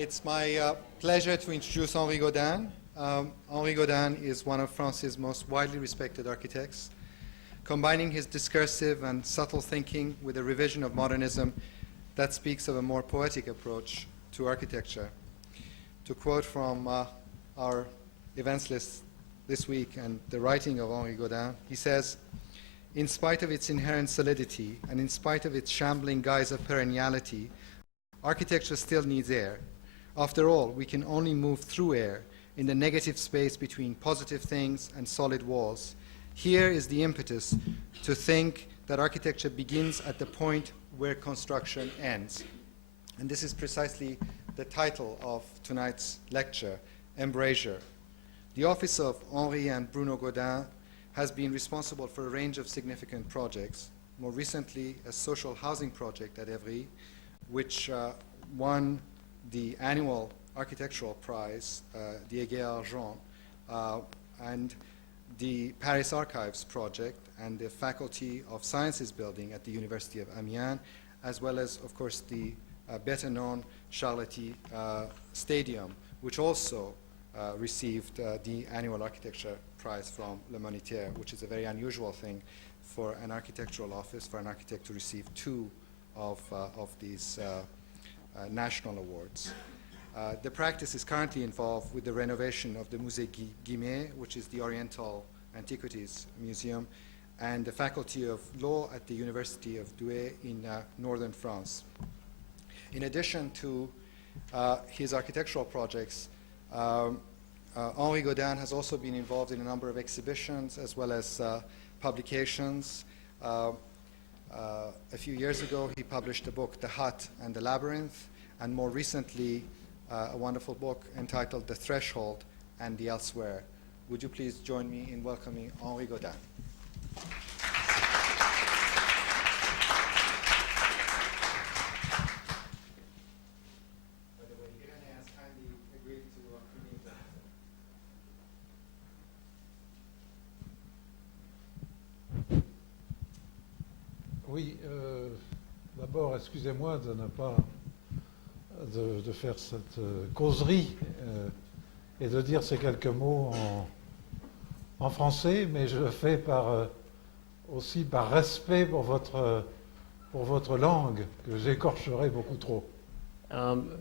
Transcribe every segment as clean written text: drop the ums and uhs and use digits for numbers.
It's my pleasure to introduce Henri Gaudin. Henri Gaudin is one of France's most widely respected architects, combining his discursive and subtle thinking with a revision of modernism that speaks of a more poetic approach to architecture. To quote from our events list this week and the writing of Henri Gaudin, he says, "In spite of its inherent solidity and in spite of its shambling guise of perenniality, architecture still needs air. After all, we can only move through air in the negative space between positive things and solid walls. Here is the impetus to think that architecture begins at the point where construction ends." And this is precisely the title of tonight's lecture, Embrasure. The office of Henri and Bruno Gaudin has been responsible for a range of significant projects, more recently a social housing project at Évry, which won the annual architectural prize, the Aiguille Argent, and the Paris Archives project and the Faculty of Sciences building at the University of Amiens, as well as, of course, the better known Charlety Stadium, which also received the annual architecture prize from Le Moniteur, which is a very unusual thing for an architectural office, for an architect to receive two of these national awards. The practice is currently involved with the renovation of the Musée Guimet, which is the Oriental Antiquities Museum, and the Faculty of Law at the University of Douai in northern France. In addition to his architectural projects, Henri Gaudin has also been involved in a number of exhibitions as well as publications. A few years ago, he published a book, The Hut and the Labyrinth, and more recently, a wonderful book entitled The Threshold and the Elsewhere. Would you please join me in welcoming Henri Gaudin? By the way, Irene has kindly agreed to remain there. Oui, d'abord, excusez-moi de ne pas de faire cette causerie et de dire ces quelques mots en français, mais je le fais aussi par respect pour votre langue, que j'écorcherai beaucoup trop.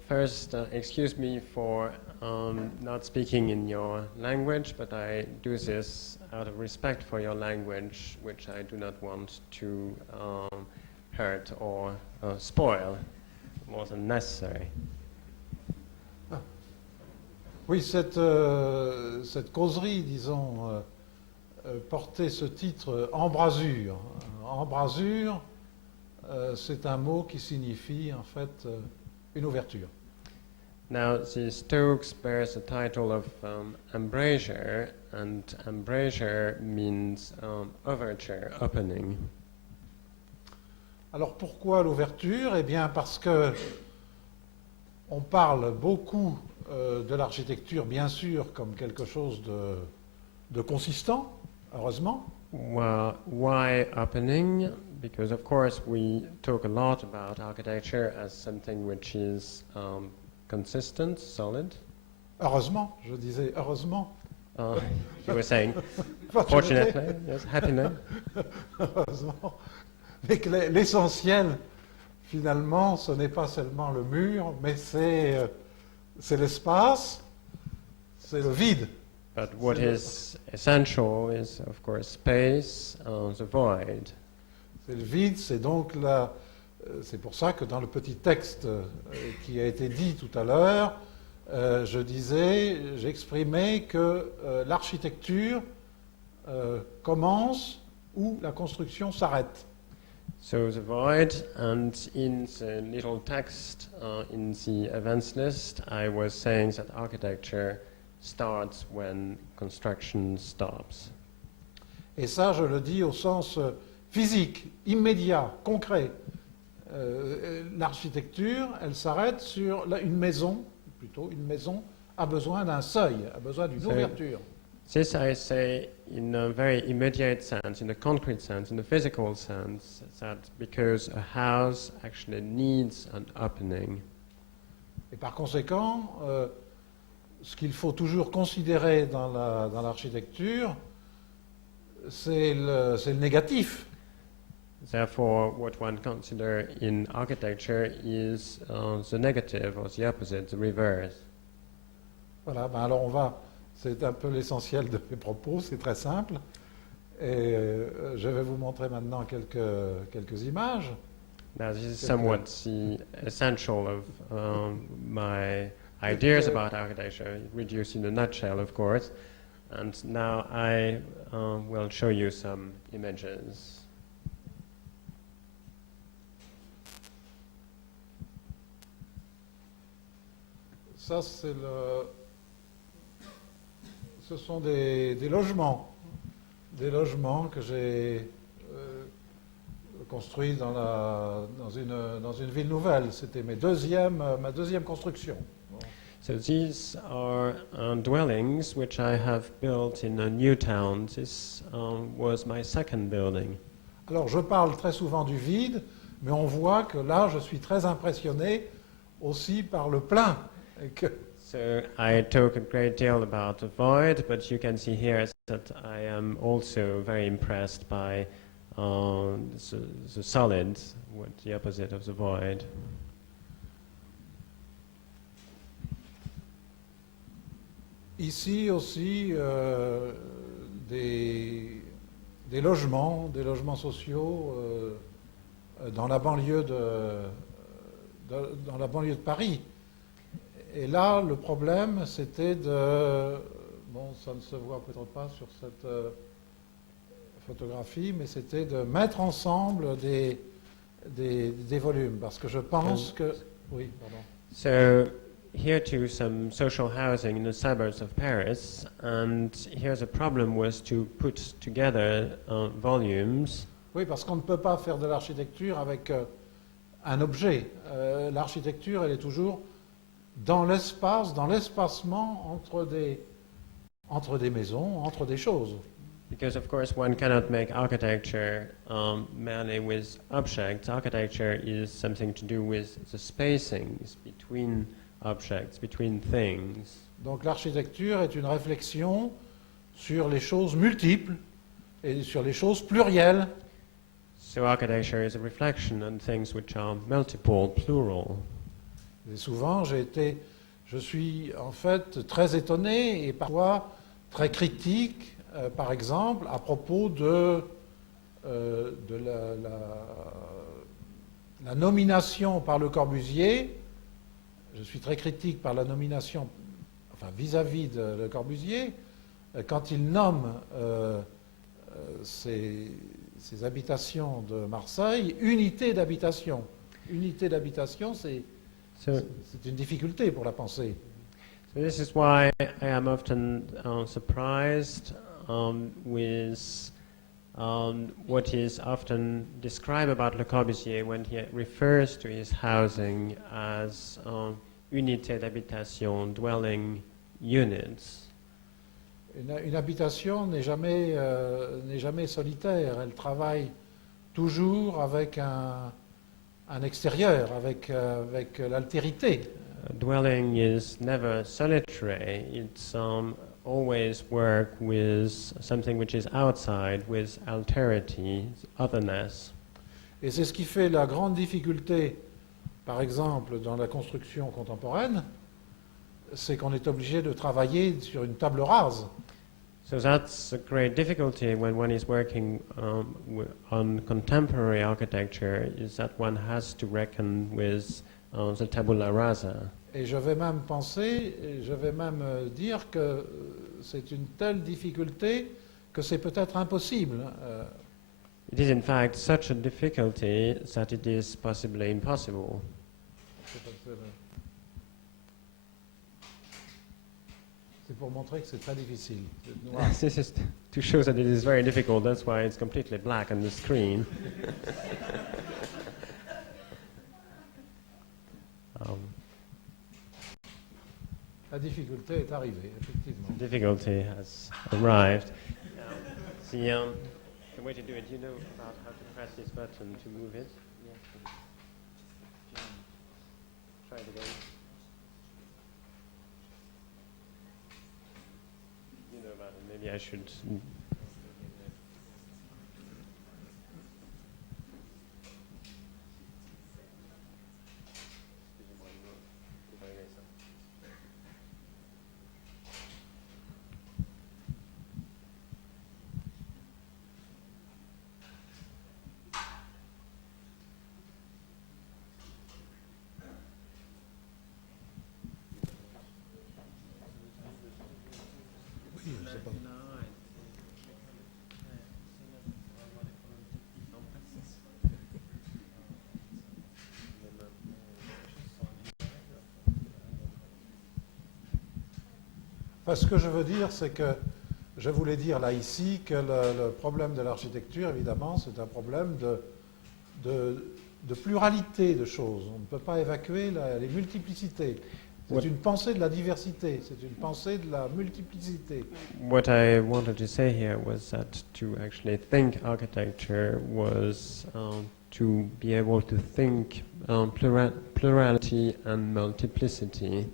First, excuse me for not speaking in your language, but I do this out of respect for your language, which I do not want to hurt or spoil more than necessary. Oui, cette causerie, disons, portait ce titre Embrasure. Embrasure, c'est un mot qui signifie en fait une ouverture. Now, this talk bears the title of embrasure, and embrasure means overture, opening. Alors pourquoi l'ouverture? Eh bien parce que on parle beaucoup de l'architecture, bien sûr, comme quelque chose de consistant, heureusement. Well, why opening? Because of course we talk a lot about architecture as something which is consistent, solid. Heureusement, je disais heureusement. You were saying, fortunately, yes, happily. Heureusement. Mais que l'essentiel, finalement, ce n'est pas seulement le mur, mais c'est l'espace, c'est le vide. But what is essential is, of course, space, the void. C'est le vide, c'est donc c'est pour ça que dans le petit texte qui a été dit tout à l'heure, j'exprimais que l'architecture commence où la construction s'arrête. So the void, and in the little text in the events list, I was saying that architecture starts when construction stops. Et ça, je le dis au sens physique, immédiat, concret. L'architecture, elle s'arrête sur une maison, plutôt une maison a besoin d'un seuil, a besoin d'une ouverture. This I say in a very immediate sense, in a concrete sense, in a physical sense, that because a house actually needs an opening. Et par conséquent, ce qu'il faut toujours considérer dans l'architecture, c'est le négatif. Therefore, what one considers in architecture is the negative or the opposite, the reverse. Voilà, ben alors c'est un peu l'essentiel de mes propos, c'est très simple. Et je vais vous montrer maintenant quelques images. Now, this is somewhat the essential of my ideas about architecture, reduced in a nutshell, of course. And now I will show you some images. Ça, ce sont des logements. Des logements que j'ai construits dans une ville nouvelle. C'était ma deuxième construction. So these are dwellings which I have built in a new town. This was my second building. Alors, je parle très souvent du vide, mais on voit que là, je suis très impressionné aussi par le plein. So I talk a great deal about the void, but you can see here that I am also very impressed by the solid, what the opposite of the void. Ici aussi, des logements sociaux dans la banlieue dans la banlieue de Paris. Et là, le problème, c'était bon, ça ne se voit peut-être pas sur cette photographie, mais c'était de mettre ensemble des volumes, parce que je pense que... Oui, pardon. So here too some social housing in the suburbs of Paris, and here's a problem was to put together volumes. Oui, parce qu'on ne peut pas faire de l'architecture avec un objet. L'architecture, elle est toujours dans l'espace, dans l'espacement entre des maisons, entre des choses. Because of course one cannot make architecture merely with objects. Architecture is something to do with the spacings between objects, between things. Donc l'architecture est une réflexion sur les choses multiples et sur les choses plurielles. So architecture is a reflection on things which are multiple, plural. Et souvent, je suis en fait très étonné et parfois très critique, par exemple, à propos de la nomination par Le Corbusier. Je suis très critique par la nomination, enfin vis-à-vis de Le Corbusier, quand il nomme ces habitations de Marseille unité d'habitation. Unité d'habitation, c'est une difficulté pour la pensée. So this is why I am often surprised with what is often described about Le Corbusier when he refers to his housing as unité d'habitation, dwelling units. Une habitation n'est jamais solitaire. Elle travaille toujours avec un extérieur, avec l'altérité. A dwelling is never solitary. It's always work with something which is outside, with alterity, otherness. Et c'est ce qui fait la grande difficulté, par exemple, dans la construction contemporaine, c'est qu'on est obligé de travailler sur une table rase. So that's a great difficulty when one is working on contemporary architecture, is that one has to reckon with the tabula rasa. Et je vais même dire que c'est une telle difficulté que c'est peut-être impossible. It is in fact such a difficulty that it is possibly impossible. C'est pour montrer que c'est très difficile. This is to show that it is very difficult. That's why it's completely black on the screen. La difficulté est arrivée, effectivement. The difficulty has arrived. The way to do it, you know about how to press this button to move it? Yes. Try it again. should. Oui, c'est pas... Enfin, ce que je veux dire, c'est que je voulais dire là ici que le problème de l'architecture, évidemment, c'est un problème de pluralité de choses. On ne peut pas évacuer les multiplicités. C'est What- une pensée de la diversité, c'est une pensée de la multiplicité. What I wanted to say here was that to actually think architecture was to be able to think plurality and multiplicity.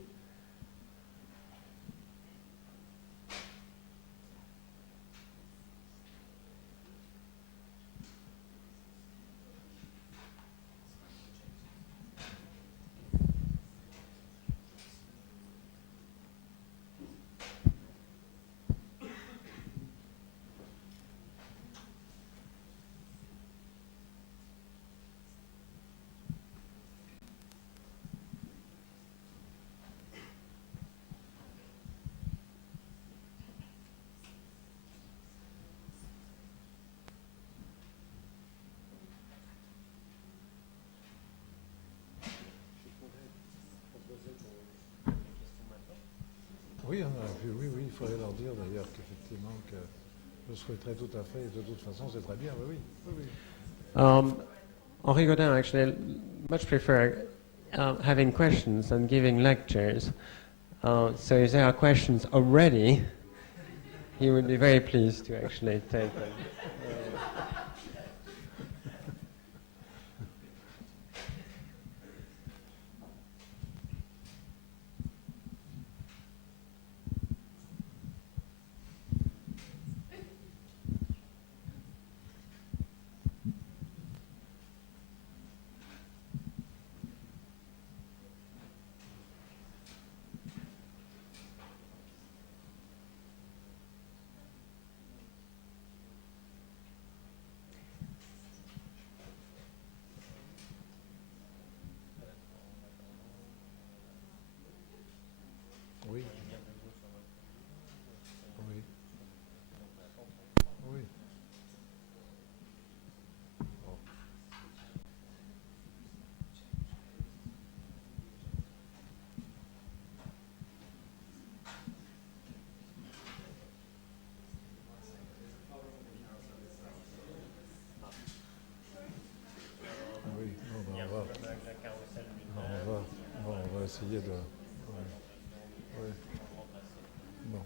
Oui, oui, il faudrait leur dire d'ailleurs qu'effectivement que je souhaiterais tout à fait, et de toute façon c'est très bien, oui, oui, oui. Henri Gaudin actually much prefer having questions than giving lectures. So if there are questions already, he would be very pleased to actually take them. Oui. Oui. Oui. Bon. Oui, bon, ben, on va essayer de... Ouais. Ouais. Bon.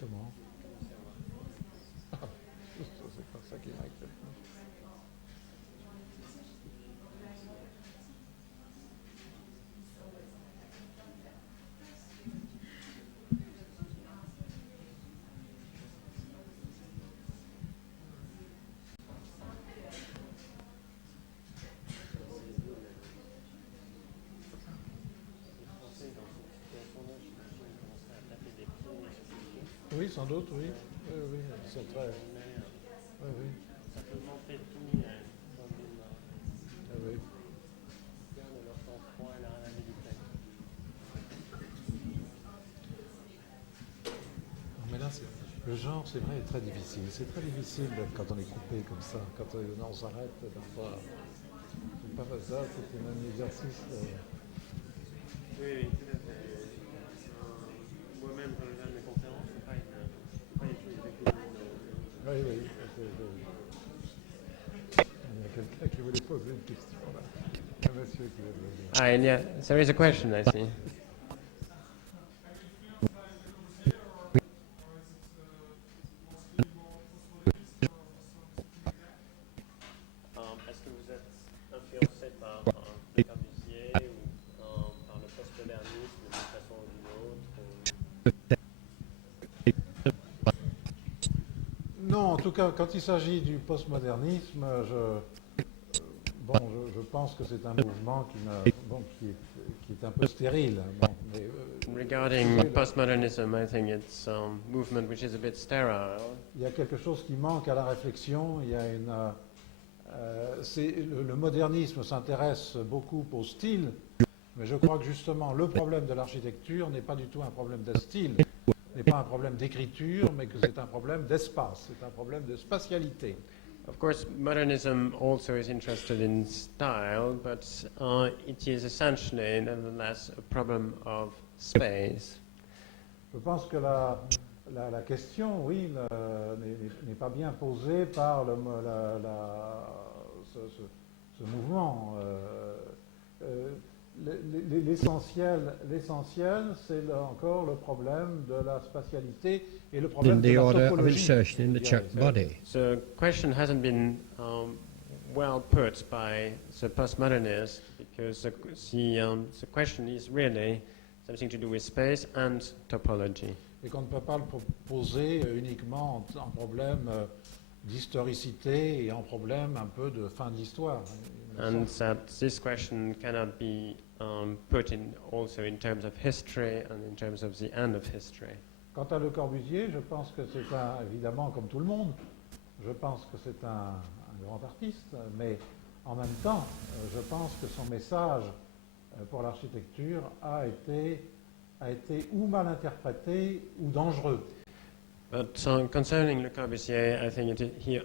Comment? Ah, c'est pas ça qui m'inquiète. Oui, sans doute, oui. Oui, oui, c'est très... Oui, oui. Ah, oui. Mais là, le genre, c'est vrai, est très difficile. C'est très difficile quand on est coupé comme ça, quand on s'arrête parfois. C'est pas ça, c'est un exercice... Oui, tout à fait. Moi-même, quand je donne mes conférences, c'est pas une chose de Oui, oui. Il y a quelqu'un qui voulait poser une question là. Un monsieur qui voulait poser. Ah, and yeah, there is a question, I see. tout cas, quand il s'agit du postmodernisme, je pense que c'est un mouvement qui est un peu stérile. Bon, mais, Regarding postmodernism, I think it's a movement which is a bit sterile. il y a quelque chose qui manque à la réflexion. Il y a le modernisme s'intéresse beaucoup au style, mais je crois que justement le problème de l'architecture n'est pas du tout un problème de style, n'est pas un problème d'écriture, mais que c'est un problème d'espace, c'est un problème de spatialité. Of course, modernism also is interested in style, but it is essentially, nevertheless, a problem of space. Je pense que la question, oui, n'est pas bien posée par ce mouvement. L'essentiel, c'est encore le problème de la spatialité et le problème In de the la order of topologie. insertion in the check body. The question hasn't been well put by the postmodernists because the question is really something to do with space and topology. Et qu'on ne peut pas le poser uniquement en problème d'historicité et en problème un peu de fin de l'histoire. And that this question cannot be put in also in terms of history and in terms of the end of history. Quant à Le Corbusier, je pense que c'est évidemment comme tout le monde, je pense que c'est un grand artiste, mais en même temps, je pense que son message pour l'architecture a été ou mal interprété ou dangereux. But concerning Le Corbusier, I think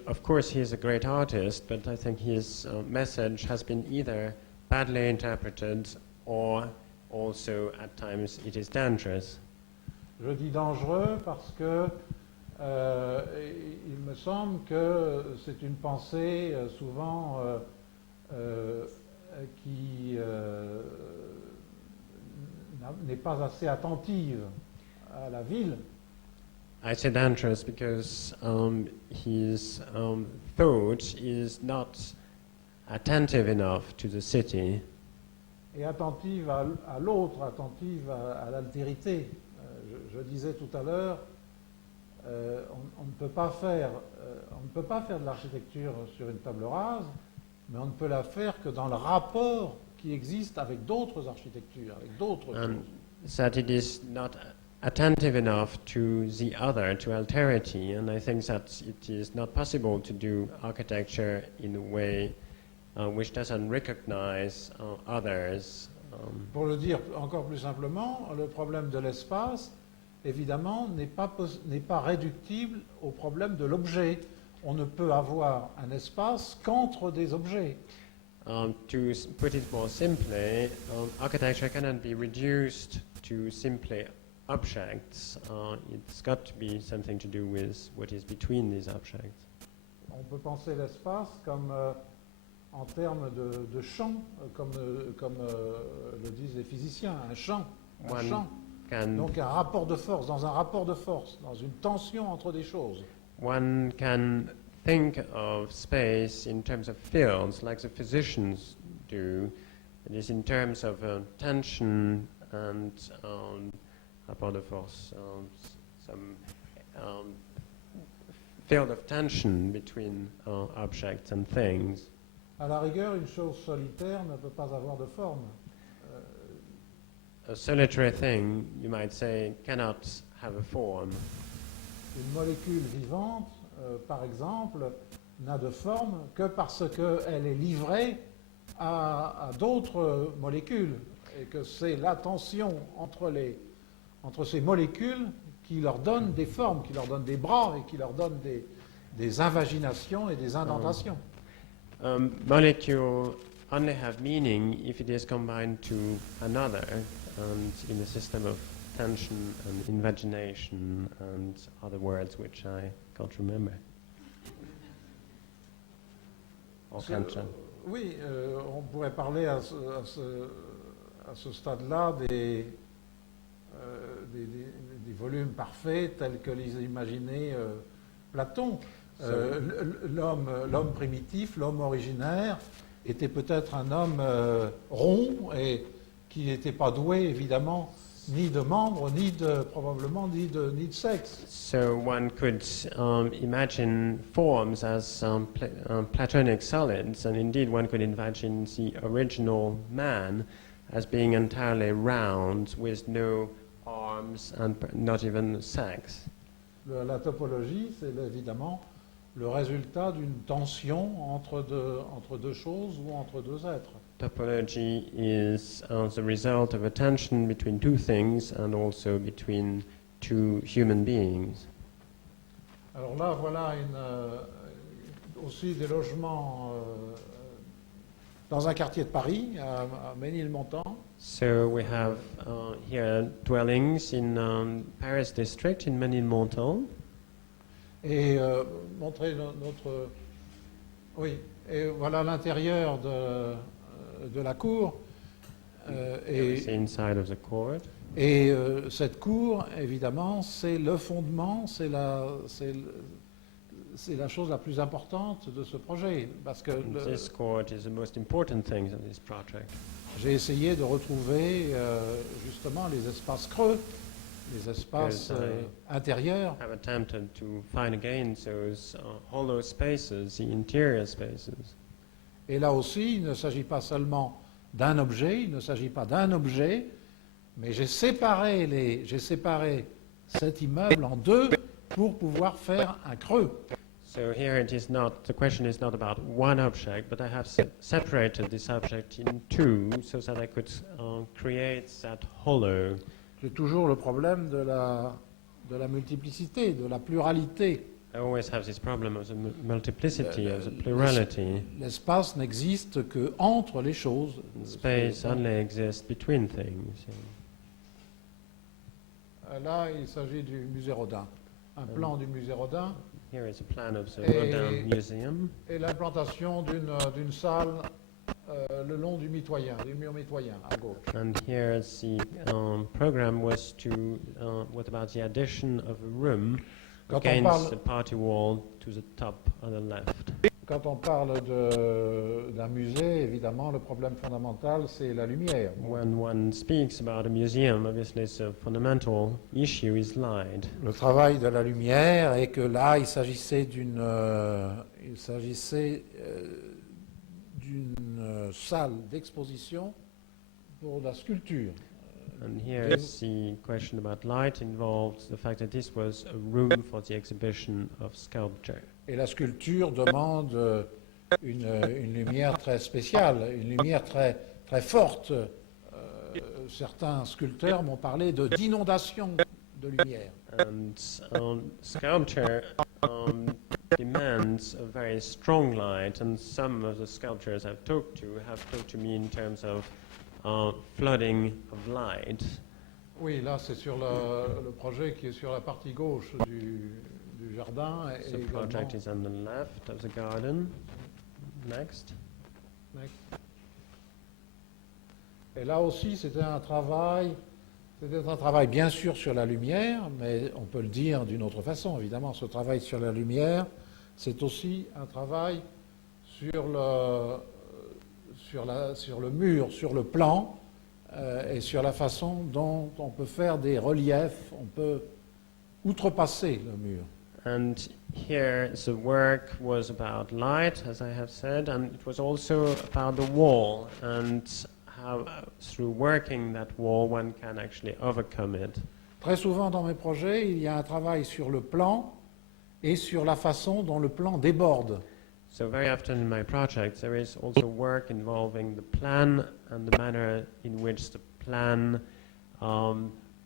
of course he is a great artist, but I think his message has been either badly interpreted or also at times it is dangerous. Je dis dangereux parce que il me semble que c'est une pensée souvent qui n'est pas assez attentive à la ville. I say dangerous because his thought is not attentive enough to the city. Et attentive à l'autre, attentive à l'altérité. Je disais tout à l'heure, on ne peut pas faire de l'architecture sur une table rase, mais on ne peut la faire que dans le rapport qui existe avec d'autres architectures, avec d'autres choses. That it is not attentive enough to the other, to alterity, and I think that it is not possible to do architecture in a way which doesn't recognize others. Pour le dire encore plus simplement, le problème de l'espace, évidemment, n'est pas réductible au problème de l'objet. On ne peut avoir un espace qu'entre des objets. To put it more simply, architecture cannot be reduced to simply objects. It's got to be something to do with what is between these objects. On peut penser l'espace comme en termes de champ, comme le disent les physiciens, un champ. Donc un rapport de force, dans un rapport de force, dans une tension entre des choses. One can think of space in terms of fields, like the physicians do. It is in terms of tension and rapport de force, some field of tension between objects and things. À la rigueur, une chose solitaire ne peut pas avoir de forme. A solitary thing, you might say, cannot have a form. Une molécule vivante, par exemple, n'a de forme que parce qu'elle est livrée à d'autres molécules et que c'est la tension entre ces molécules qui leur donne des formes, qui leur donne des bras et qui leur donne des invaginations et des indentations. Molecule only have meaning if it is combined to another and in a system of tension and invagination and other words which I can't remember. Oui, on pourrait parler à ce stade-là des volumes parfaits tels que les imaginait Platon. L'homme primitif, l'homme originaire, était peut-être un homme rond et qui n'était pas doué, évidemment, ni de membres, ni de, probablement ni de sexe. So one could imagine forms as Platonic solids, and indeed one could imagine the original man as being entirely round with no arms and not even sex. La topologie, c'est évidemment le résultat d'une tension entre deux choses ou entre deux êtres. Topology is the result of a tension between two things and also between two human beings. Alors là, voilà aussi des logements dans un quartier de Paris, à Ménilmontant. So we have here dwellings in Paris district in Ménilmontant. Et montrer notre... Oui, et voilà l'intérieur de la cour. It's inside of the court. Et cette cour, évidemment, c'est le fondement, c'est la chose la plus importante de ce projet. Parce que This court is the most important thing of this project. j'ai essayé de retrouver justement les espaces creux, les espaces intérieurs. I've attempted to find again those hollow spaces, the interior spaces. Et là aussi, il ne s'agit pas seulement d'un objet, il ne s'agit pas d'un objet, mais j'ai séparé cet immeuble en deux pour pouvoir faire un creux. So here it is not, the question is not about one object, but I have separated this object in two so that I could create that hollow. J'ai toujours le problème de la multiplicité, de la pluralité. I always have this problem of the multiplicity, of the plurality. L'espace n'existe que entre les choses. Space only exists between things. Là, il s'agit du musée Rodin. Un plan du musée Rodin Here is a plan of the Et- Rodin Museum. et l'implantation d'une salle le long du mitoyen, du mur mitoyen, à gauche. And here the program was to, what about the addition of a room Quand on against parle- the party wall to the top on the left. Quand on parle d'un musée, évidemment, le problème fondamental, c'est la lumière. When one speaks about a museum, obviously the fundamental issue is light. Le travail de la lumière est que là, il s'agissait d'une salle d'exposition pour la sculpture. And here is the question about light involved the fact that this was a room for the exhibition of sculpture. Et la sculpture demande une lumière très spéciale, une lumière très, très forte. Certains sculpteurs m'ont parlé d'inondation de lumière. And sculpture demands a very strong light, and some of the sculptures I've talked to have talked to me in terms of flooding of light. Oui, là, c'est sur le projet qui est sur la partie gauche du jardin. Et The project is on the left of the garden. Next. Et là aussi, c'était un travail bien sûr sur la lumière, mais on peut le dire d'une autre façon, évidemment. Ce travail sur la lumière, c'est aussi un travail sur le mur, sur le plan, et sur la façon dont on peut faire des reliefs, on peut outrepasser le mur. And here the work was about light, as I have said, and it was also about the wall and how through working that wall one can actually overcome it. Très souvent dans mes projets, il y a un travail sur le plan et sur la façon dont le plan déborde. So very often in my projects there is also work involving the plan and the manner in which the plan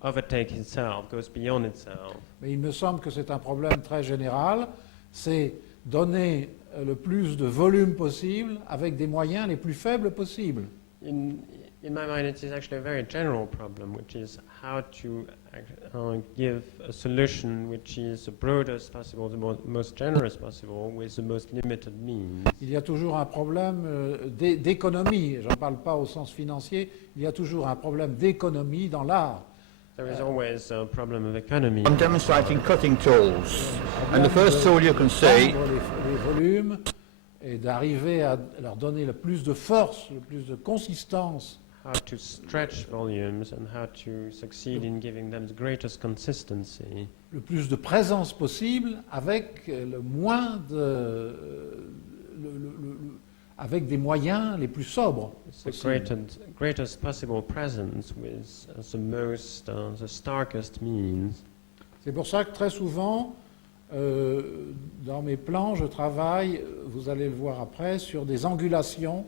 overtakes itself, goes beyond itself. Mais il me semble que c'est un problème très général, c'est donner le plus de volume possible avec des moyens les plus faibles possibles. In my mind, it is actually a very general problem, which is how to give a solution which is the broadest possible, the most generous possible, with the most limited means. Il y a toujours un problème d'économie, j'en parle pas au sens financier, il y a toujours un problème d'économie dans l'art. There is always a problem of economy. I'm demonstrating cutting tools, and the first tool you can see Prendre les volumes et d'arriver à leur donner le plus de force, le plus de consistance how to stretch volumes and how to succeed in giving them the greatest consistency. le plus de présence possible avec avec des moyens les plus sobres It's the possibles. greatest possible presence with the starkest means. C'est pour ça que très souvent, dans mes plans, je travaille, vous allez le voir après, sur des angulations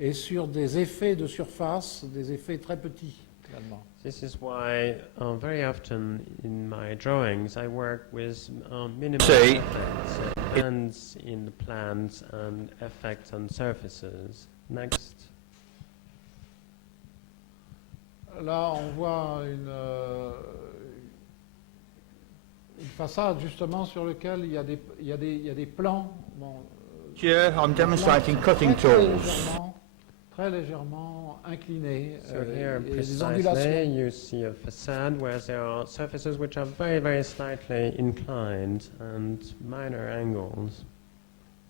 et sur des effets de surface, des effets très petits, finalement. This is why very often in my drawings I work with minimal See? effects, bands in the plans and effects on surfaces. Next. Là, on voit une façade justement sur laquelle il y a des plans. Bon, Here I'm demonstrating cutting très tools. très légèrement inclinés. So here Et des precisely angulations. you see a facade where there are surfaces which are very, very slightly inclined and minor angles.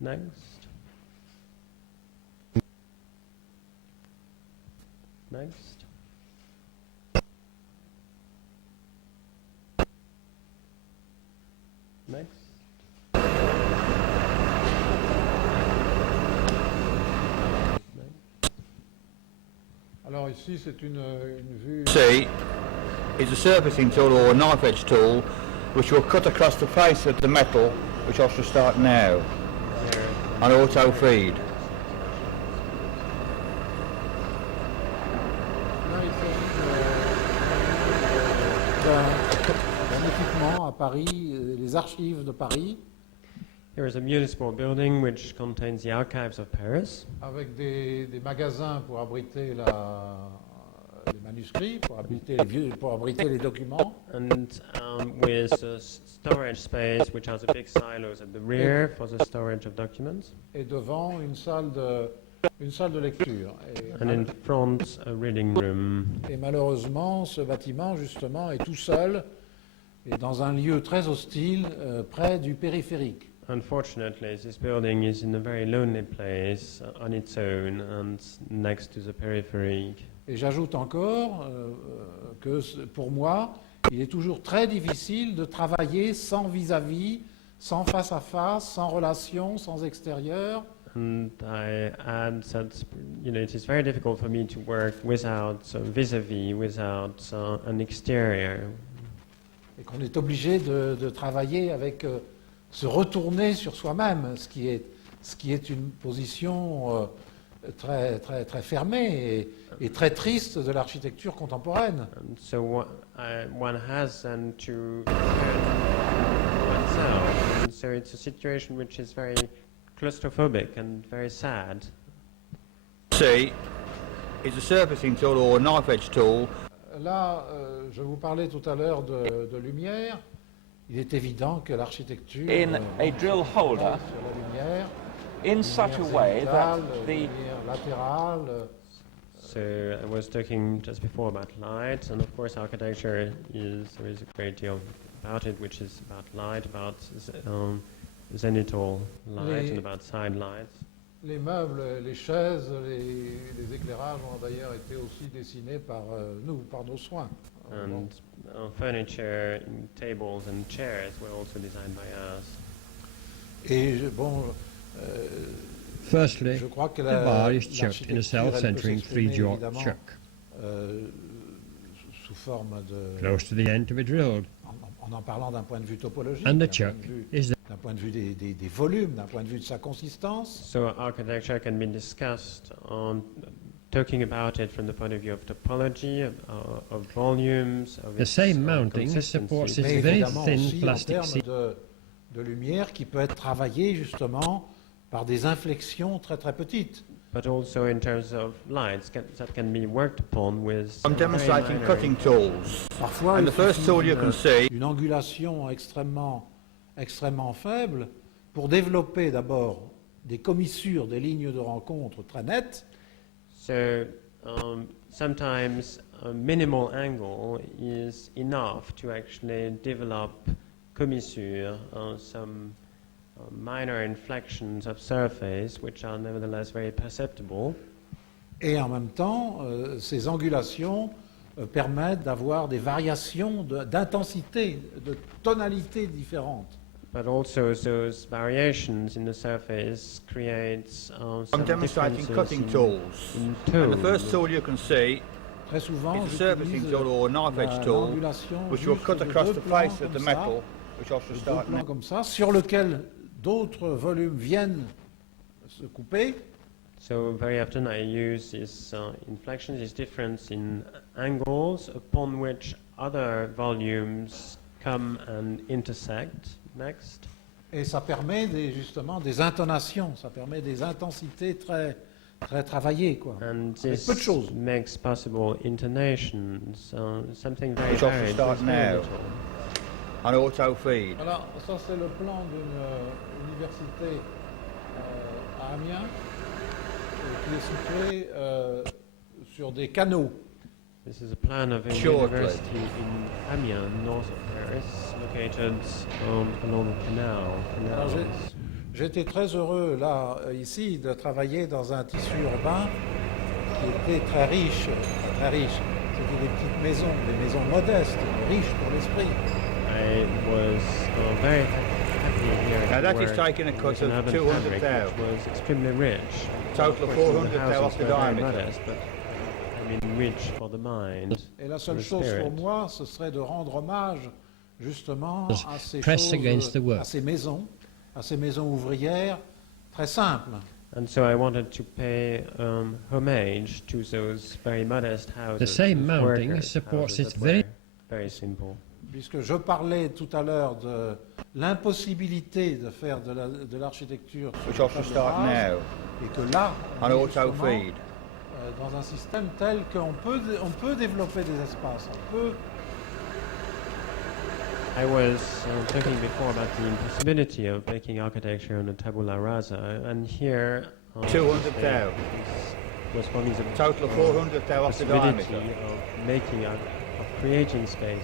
Next. Next. Next. Alors ici, c'est une vue. See is a surfacing tool or a knife edge tool which will cut across the face of the metal, which I shall start now, There. on auto feed. Là, il s'agit d'un équipement à Paris, les archives de Paris, Here is a municipal building which contains the archives of Paris. avec des magasins pour abriter les manuscrits, pour abriter les documents, And with a storage space, which has a big silos at the rear for the storage of documents, et devant une salle de lecture. and in front a reading room. Et malheureusement, ce bâtiment, justement, est tout seul et dans un lieu très hostile, près du périphérique. Unfortunately, this building is in a very lonely place on its own and next to the periphery. Et j'ajoute encore que pour moi, il est toujours très difficile de travailler sans vis-à-vis, sans face-à-face, sans relation, sans extérieur. And I add that it is very difficult for me to work without vis-a-vis, without an exterior. Et qu'on est obligé de travailler avec, se retourner sur soi-même, ce qui est une position très, très, très fermée et très triste de l'architecture contemporaine. And so one has then to turn oneself. And so it's a situation which is very claustrophobic and very sad. See is a surfacing tool or a knife edge tool. Là, je vous parlais tout à l'heure de lumière. Il est évident que l'architecture in a drill holder sur la lumière, in such a way that the lumière latérale, So I was talking just before about light, and of course architecture there is a great deal about it, which is about light, about zenithal light, and about side lights. les meubles, les chaises, les éclairages ont d'ailleurs été aussi dessinés par nous, par nos soins. Bon. And furniture, tables and chairs were also designed by us. Et bon, Firstly, je crois que the bar is chucked in a l'architecture, elle peut self-centering s'exprimer, three-jaw évidemment, chuck, sous forme de, close to the end to be drilled, en parlant d'un point de vue topologique, and the d'un chuck point de vue- is d'un point de vue des volumes, d'un point de vue de sa consistance. So architecture can be discussed on talking about it from the point of view of topology, of volumes, of The its same mounting consistency. supports its Mais very évidemment thin aussi en plastic termes seat. de lumière qui peut être travaillée justement par des inflexions très très petites. But also in terms of lights that can be worked upon with I'm very demonstrating minor cutting tools. Parfois, And il the first suffit tool you can see d'une angulation extrêmement faible pour développer d'abord des commissures, des lignes de rencontre très nettes, So sometimes a minimal angle is enough to actually develop commissure, some minor inflections of surface, which are nevertheless very perceptible. Et en même temps, ces angulations permettent d'avoir des variations d'intensité, de tonalité différentes. But also those variations in the surface creates I'm some demonstrating differences cutting in, tools. in And the tone. first tool you can see Très souvent, is a surfacing j'utilise tool or a knife edge tool, l'angulation which will juste cut de across deux the plans face of the comme ça, metal, which I shall de deux start plans now. comme ça, sur lesquels d'autres volumes viennent se couper. So very often I use this inflection, this difference in angles upon which other volumes come and intersect next. Et ça permet justement des intonations, ça permet des intensités très, très travaillées, quoi. And Avec peu de this choses. makes possible intonations, something very Which I shall varied start with very now. little. On auto feed. Voilà, ça c'est le plan d'une université à Amiens, qui est située sur des canaux. This is a plan of a Shortly. university in Amiens, north of Paris, located along a canal. Alors, canals. J'étais très heureux, là, ici, de travailler dans un tissu urbain qui était très riche, très riche. C'était des petites maisons, des maisons modestes, mais riches pour l'esprit. I was very happy here Now to that is work taking a cut with an of urban 200 fabric thou. which was extremely rich. Total of Of course, 400 the thou houses off the were very diameter. modest, but I mean rich for the mind. Et la seule the chose spirit. pour moi, ce serait de rendre hommage, justement, Just à ces press against the choses, work. à ces maisons ouvrières très simples. And so I wanted to pay homage to those very modest houses. The same with mounting workers, supports houses it that very- were very simple. Puisque je parlais tout à l'heure de l'impossibilité de faire de l'architecture Which sur I shall table start rase, now. et que là, on On est auto justement, feed. dans un système tel qu'on peut développer des espaces, on peut. I was talking before about the impossibility of making architecture on a tabula rasa, and here 200 thou. was for me the Total of 400 thou off the possibility diameter. of making of creating spaces.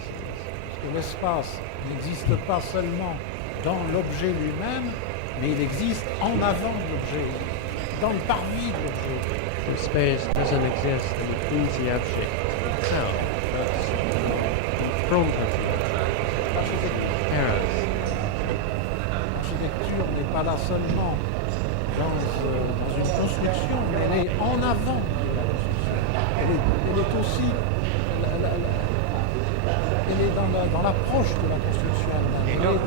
Parce que l'espace n'existe pas seulement dans l'objet lui-même, mais il existe en avant de l'objet, dans le parvis de l'objet. The space doesn't exist in the object itself, but in front of the terrace. L'architecture n'est pas là seulement dans une construction, mais elle est en avant de la construction. Elle est aussi, elle est dans l'approche de la construction elle-même.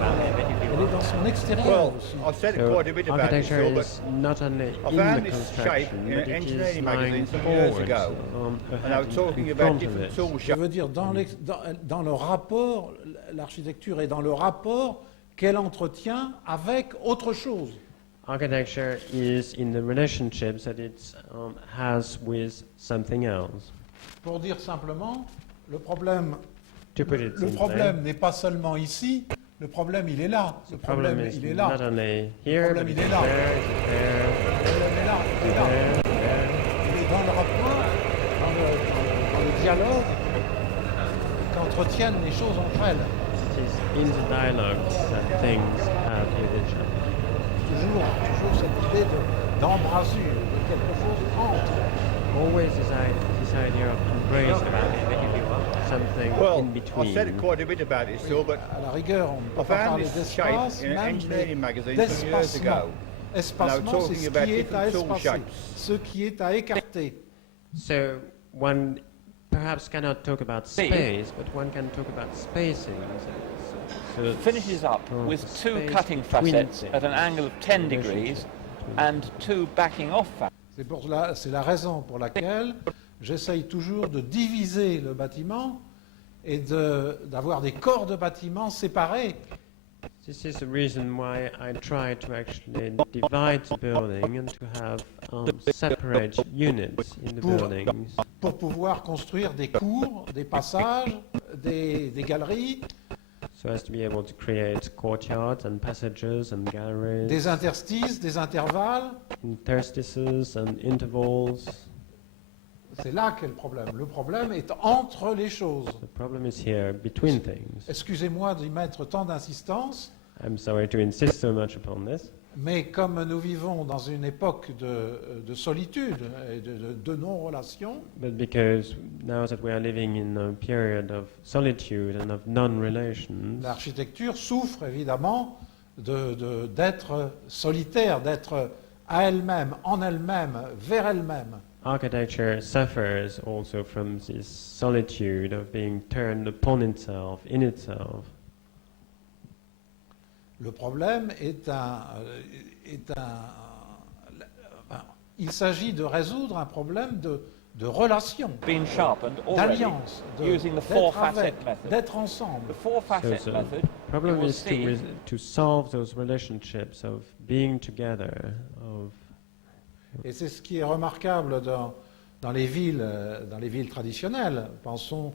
Elle est dans son extérieur Well, aussi. I've said So quite a bit about this, architecture Phil, but is not only I in found the this shape construction, in but an it is engineering magazine lying some years forward, ago. And I ahead was talking in about front of different it. tool Je shapes. veux dire, dans le rapport, l'architecture est dans le rapport qu'elle entretient avec autre chose. Architecture is in the relationships that it has with something else. Pour dire simplement, le problème To put it Le simply, problème n'est pas seulement ici, le problème il est là. Le the problem problème is il est not là. only here, problème, but il it's est là. there, it's there, Le problème est là, il est it's là. there, there. Il est dans le rapport, dans le dialogue qu'entretiennent les choses entre elles. It is in the dialogues that things have with each other. Toujours cette idée d'embrasure, de quelque chose entre. Always this idea of embrace something Well, in I've between. said quite a bit about this, Phil, but À la rigueur, on ne peut I pas found parler this shape d'espace, in an même engineering mais magazine some years d'espacement. ago. Espacement, talking c'est ce about qui est à different tool espacer, shapes. ce qui est à écarter. So one perhaps cannot talk about Steve. space, but one can talk about spacing. So Finishes up with the two space cutting between facets things, at an angle of 10 relationship degrees between and two backing off facets. C'est la raison pour laquelle j'essaye toujours de diviser le bâtiment et d'avoir des corps de bâtiment séparés. This is the reason why I try to actually divide the building and to have separate units in the buildings. Pour pouvoir construire des cours, des passages, des galeries, So as to be able to create courtyards and passages and galleries, des interstices, des intervalles. interstices and intervals. C'est là qu'est le problème. Le problème est entre les choses. The problem is here between things. Excusez-moi d'y mettre tant d'insistance, I'm sorry to insist so much upon this. Mais comme nous vivons dans une époque de solitude et de non-relation, But because now that we are living in a period of solitude and of non-relations, l'architecture souffre évidemment d'être solitaire, d'être à elle-même, en elle-même, vers elle-même. architecture suffers also from this solitude of being turned upon itself, in itself. Le problème il s'agit de résoudre un problème de relation, Been sharpened already d'alliance, using the d'être four-facet avec, method. d'être ensemble. The four-facet So method, problem you will is see to solve those relationships of being together, of Et c'est ce qui est remarquable dans les villes traditionnelles. Pensons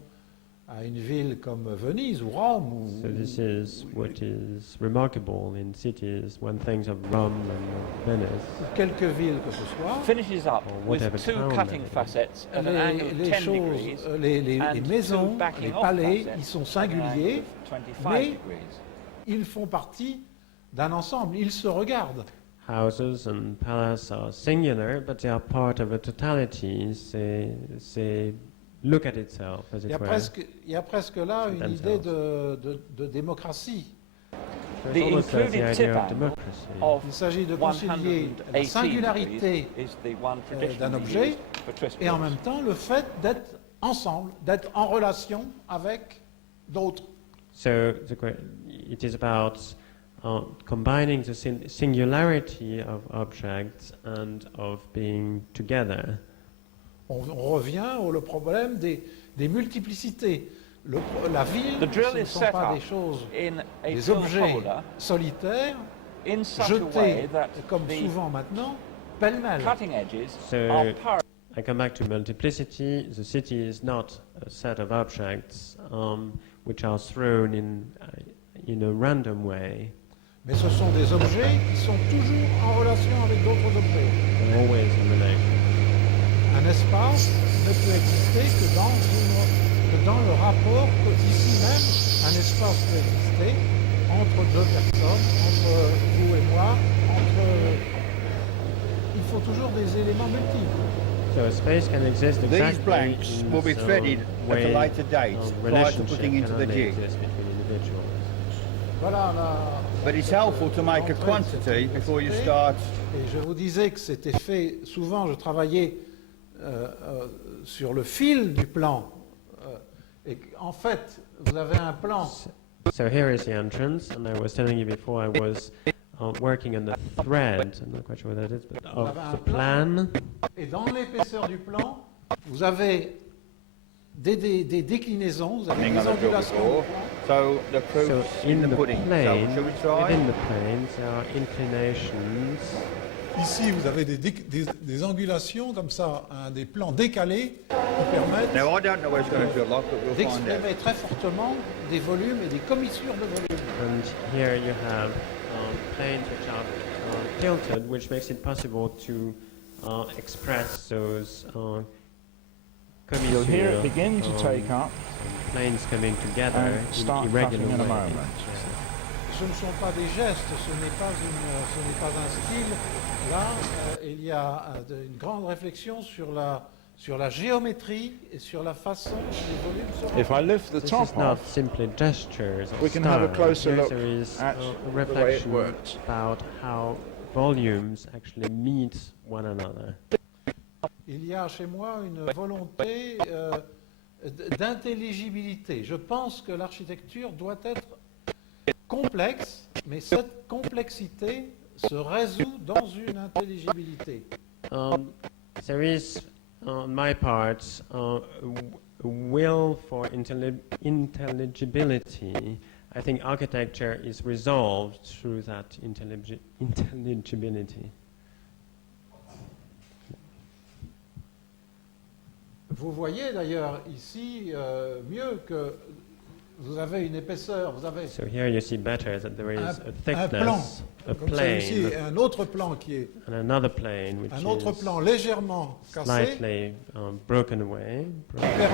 à une ville comme Venise ou Rome. so this is what is remarkable in cities, one thinks of Rome and Venice. Ou quelques villes que ce soit. finishes up Or with whatever two town cutting that is. facets at an angle of 10 degrees Les and maisons, two backing les off palais, facets ils sont at an angle singuliers, of 25 mais degrees. ils font partie d'un ensemble, ils se regardent. Houses and palaces are singular, but they are part of a totality. They look at itself, as Il it y a were. il y a presque là une idée de démocratie. There's The almost the included idea tip of angle democracy. of Il s'agit de concilier la 118 singularité degrees is the one d'un traditionally objet used for tryst et en balls. même temps le fait d'être ensemble, d'être en relation avec d'autres. So it is about combining the singularity of objects and of being together. On revient au problème des multiplicités. La ville, The drill ce ne is sont set pas up des choses, in a des drill objets holder solitaires, in such a way jetés, that comme the souvent maintenant, pêle-mêle. cutting edges So are parallel. I come back to multiplicity. The city is not a set of objects which are thrown in a random way, Mais ce sont des objets qui sont toujours en relation avec d'autres objets. but always in relation. Un espace ne peut exister que dans le rapport, ici même, un espace peut exister entre deux personnes, entre vous et moi, il faut toujours des éléments multiples. So a space can exist exactly These blanks in will be the threaded at way a later date prior to relationship putting into can the only jig. exist between individuals. Voilà But it's helpful to make a l'entrée de cette quantity before you complexité. start. Et je vous disais que c'était fait, souvent je travaillais sur le fil du plan. Et en fait, vous avez un plan. So here is the entrance, and I was telling you before I was working on the thread, I'm not quite sure what that is, but of the plan. Et dans l'épaisseur du plan, vous avez des déclinaisons, vous avez Thing des on the drill angulations. before. So the So proof's in in the the pudding. So plane, shall we try? within the planes, there are inclinations. Ici, vous avez des angulations comme ça, des plans décalés qui permettent Now I don't know what it's going to feel like, but we'll find out. d'exprimer très fortement des volumes et des commissures de volumes. And here you have planes which are tilted, which makes it possible to express those You'll hear it begin to take up planes coming together and in start irregular cutting in a ways. moment. Ce ne sont pas des gestes, ce n'est pas un style. Là, il y a une grande réflexion sur la géométrie et sur la façon dont les volumes se If I lift the This top is not off, simply gestures or we can have a style. closer Here look there is at a the way it reflection works. about how volumes actually meet one another. Il y a chez moi une volonté d'intelligibilité. Je pense que l'architecture doit être complexe, mais cette complexité se résout dans une intelligibilité. There is, on my part, a will for intelligibility. I think architecture is resolved through that intelligibility. Vous voyez d'ailleurs ici mieux que vous avez une épaisseur, vous avez So here you see better that there is a un plan, thickness, a comme celui-ci, plane, et un autre plan qui est and another plane which un autre is plan légèrement cassé, slightly broken away. qui permet,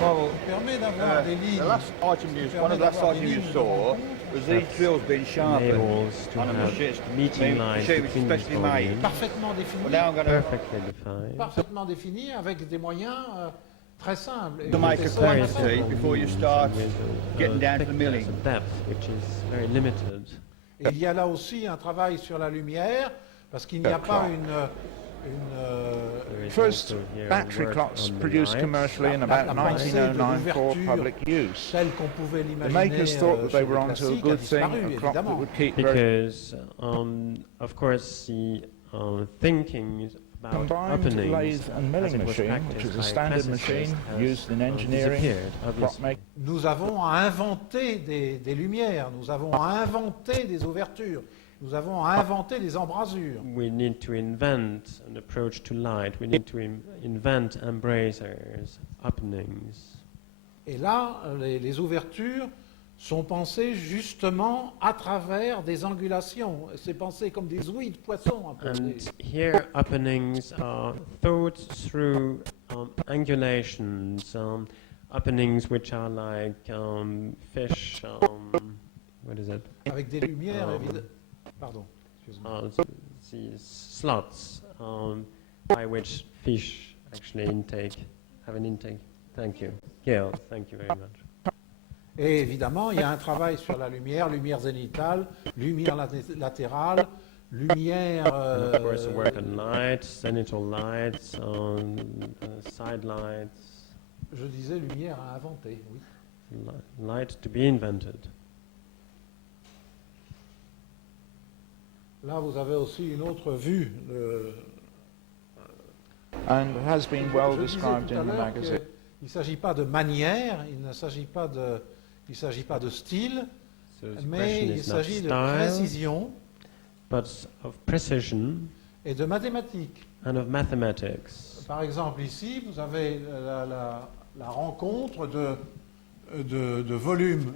Well, qui permet d'avoir des lignes. the last item one of the last items you saw was these drills being sharpened Enables to on a have machine. meeting lines machine which is between these specially made. volumes, Parfaitement Well, défini, now I'm going to perfectly defined. parfaitement défini avec des moyens très simples. Et make a l'épaisseur Very est quantity simple. before you start with getting down to the thickness, milling. a depth which is very limited. Et il y a là aussi un travail sur la lumière, parce qu'il n'y a pas une There is First also here battery work clocks on the produced lights. commercially in La about pensée de 1909 for l'ouverture public use. telle qu'on pouvait The l'imaginer makers thought that chez they les were onto a classiques a good thing, disparu, a clock that évidemment. would keep very Because, of course, the thinking about combined openings lathe and milling as it was machine, which practiced is a by standard classicists machine has, used in engineering, disappeared, clock obviously. making. Nous avons à inventer des lumières, nous avons à inventer des ouvertures, nous avons à inventer des embrasures. We need to invent an approach to light. We need to invent embrasures, openings. Et là, les ouvertures sont pensées justement à travers des angulations. C'est pensé comme des ouïes de poisson. Un peu. And here openings are thought through angulations, openings which are like fish, what is it? Avec des lumières, Um, évidemment. Pardon, excuse-moi. These slots by which fish actually have an intake. Thank you. Gail, thank you very much. Et évidemment, il y a un travail sur la lumière, lumière zénitale, lumière latérale, lumière... And of course, work on lights, zenital lights, side lights, je disais lumière à inventer, oui. light to be invented. Là, vous avez aussi une autre vue. And has been well Je disais described tout à in the l'heure magazine. qu'il ne s'agit pas de manière, il ne s'agit pas de style, So the mais question il is not s'agit de style, précision but of precision et de mathématiques. and of mathematics. Par exemple, ici, vous avez la rencontre de volumes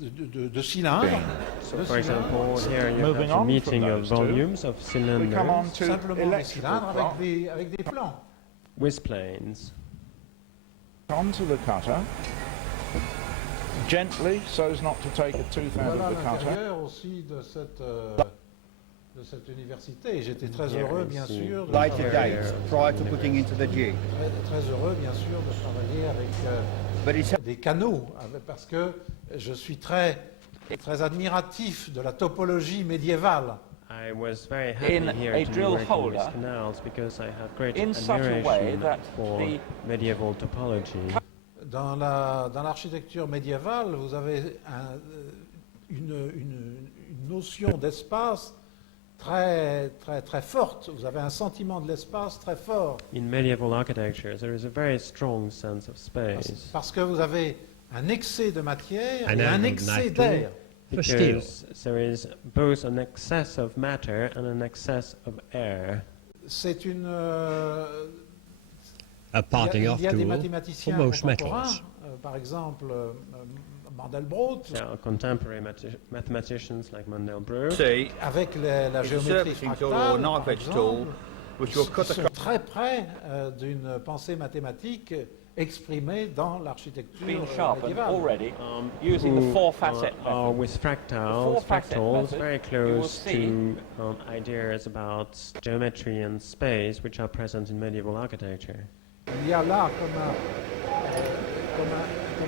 de cylindres. So, The for example, here you Moving have on a meeting from of those two, volumes of We come on cylinders to Simplement des electrical cylindres clock. avec des plans. with planes. Onto the cutter, gently, so as not to take a tooth out Voilà of the cutter. l'intérieur aussi de cette université. J'étais très Here heureux, you bien see sûr, de Later travailler, dates prior to putting into the jig. très heureux, bien sûr, de travailler avec But it's des canaux, parce que je suis très admiratif de la topologie médiévale. I was very happy In here a to drill work on these holder canals because I have great in such a way admiration that for the medieval topology. Dans l'architecture médiévale, vous avez une notion d'espace très forte. Vous avez un sentiment de l'espace très fort. In medieval architecture, there is a very strong sense of space Parce que vous avez un excès de matière And et un then excès knife d'air. for steel. because there is both an excess of matter and an excess of air. C'est une... A parting off il y a des tool mathématiciens for most contemporains, metals. par exemple Mandelbrot, There are contemporary mathematicians like Mandelbrot. see avec la it's a géométrie surfacing tool or fractale, a knife par edge tool exemple, which will cut qui sont across. très près d'une pensée mathématique exprimée dans l'architecture been sharpened médiévale. already Um, using the who four-facet are method. with fractals, four-facet fractals, method, very you will close see to ideas about geometry and space, which are present in medieval architecture. Il y a là comme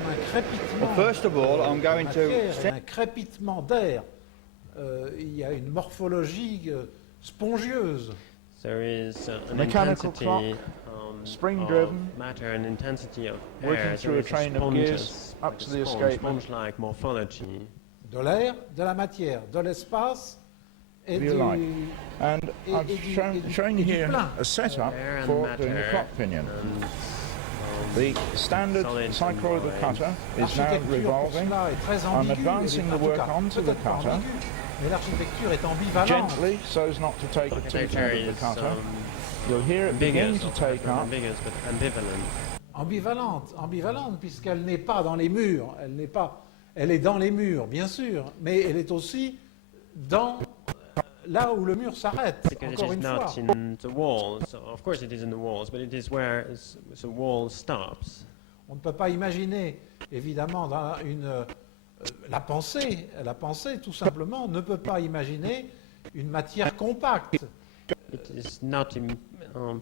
un crépitement. Well, first of all, I'm going de to matière, un crépitement d'air. Il y a une morphologie spongieuse. There is an Mechanical intensity clock, of spring-driven, matter and intensity of working air. through There a is train of gears up to the escapement. sponge-like morphology. De l'air, de la matière, de l'espace et If you like. And et I'm du showing et du here plein. a setup Air and for matter doing the clock pinion. and, The standard solid cycle of the and cutter is now L'architecture pour revolving. cela est très I'm ambiguë. advancing Elle est, en the tout work cas, onto the peut-être pas cutter. ambiguë, mais l'architecture est ambivalente. Gently, so as not to take a tooth architecture out of the is cutter. You'll hear it begin ambiguous, to of course, take not up. ambiguous, but ambivalent. ambivalente puisqu'elle n'est pas dans les murs, elle est dans les murs, bien sûr, mais elle est aussi dans là où le mur s'arrête, Because it encore is une not fois. in the walls. So of course it is in the walls, but it is where the wall stops. On ne peut pas imaginer, évidemment, la pensée, tout simplement, ne peut pas imaginer une matière compacte. It is not the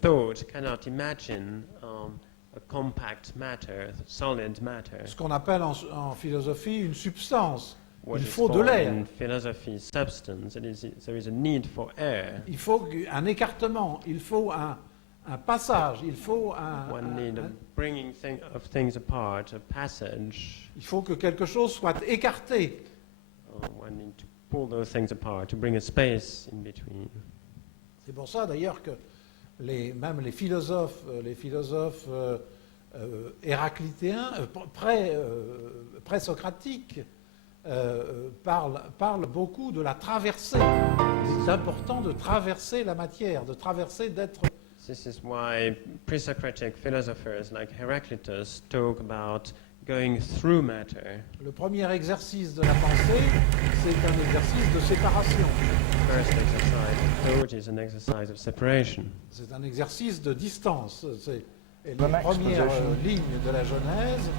thought cannot imagine a compact matter, solid matter. Ce qu'on appelle en philosophie une substance. What Il is faut de called l'air. in philosophy substance. There is a need for air. Il faut un écartement, il faut un passage, il faut One need of bringing of things apart, a passage. il faut que quelque chose soit écarté. One need to pull those things apart, to bring a space in between. C'est pour ça d'ailleurs que même les philosophes héraclitéens, pré-socratiques, parlent beaucoup de la traversée. C'est important de traverser la matière, de traverser, d'être. This is why pre-Socratic philosophers like Heraclitus talk about going through matter. Le premier exercice de la pensée, c'est un exercice de séparation. First exercise of thought is an exercise of separation. C'est un exercice de distance. Et The les next premières position. lignes de la Genèse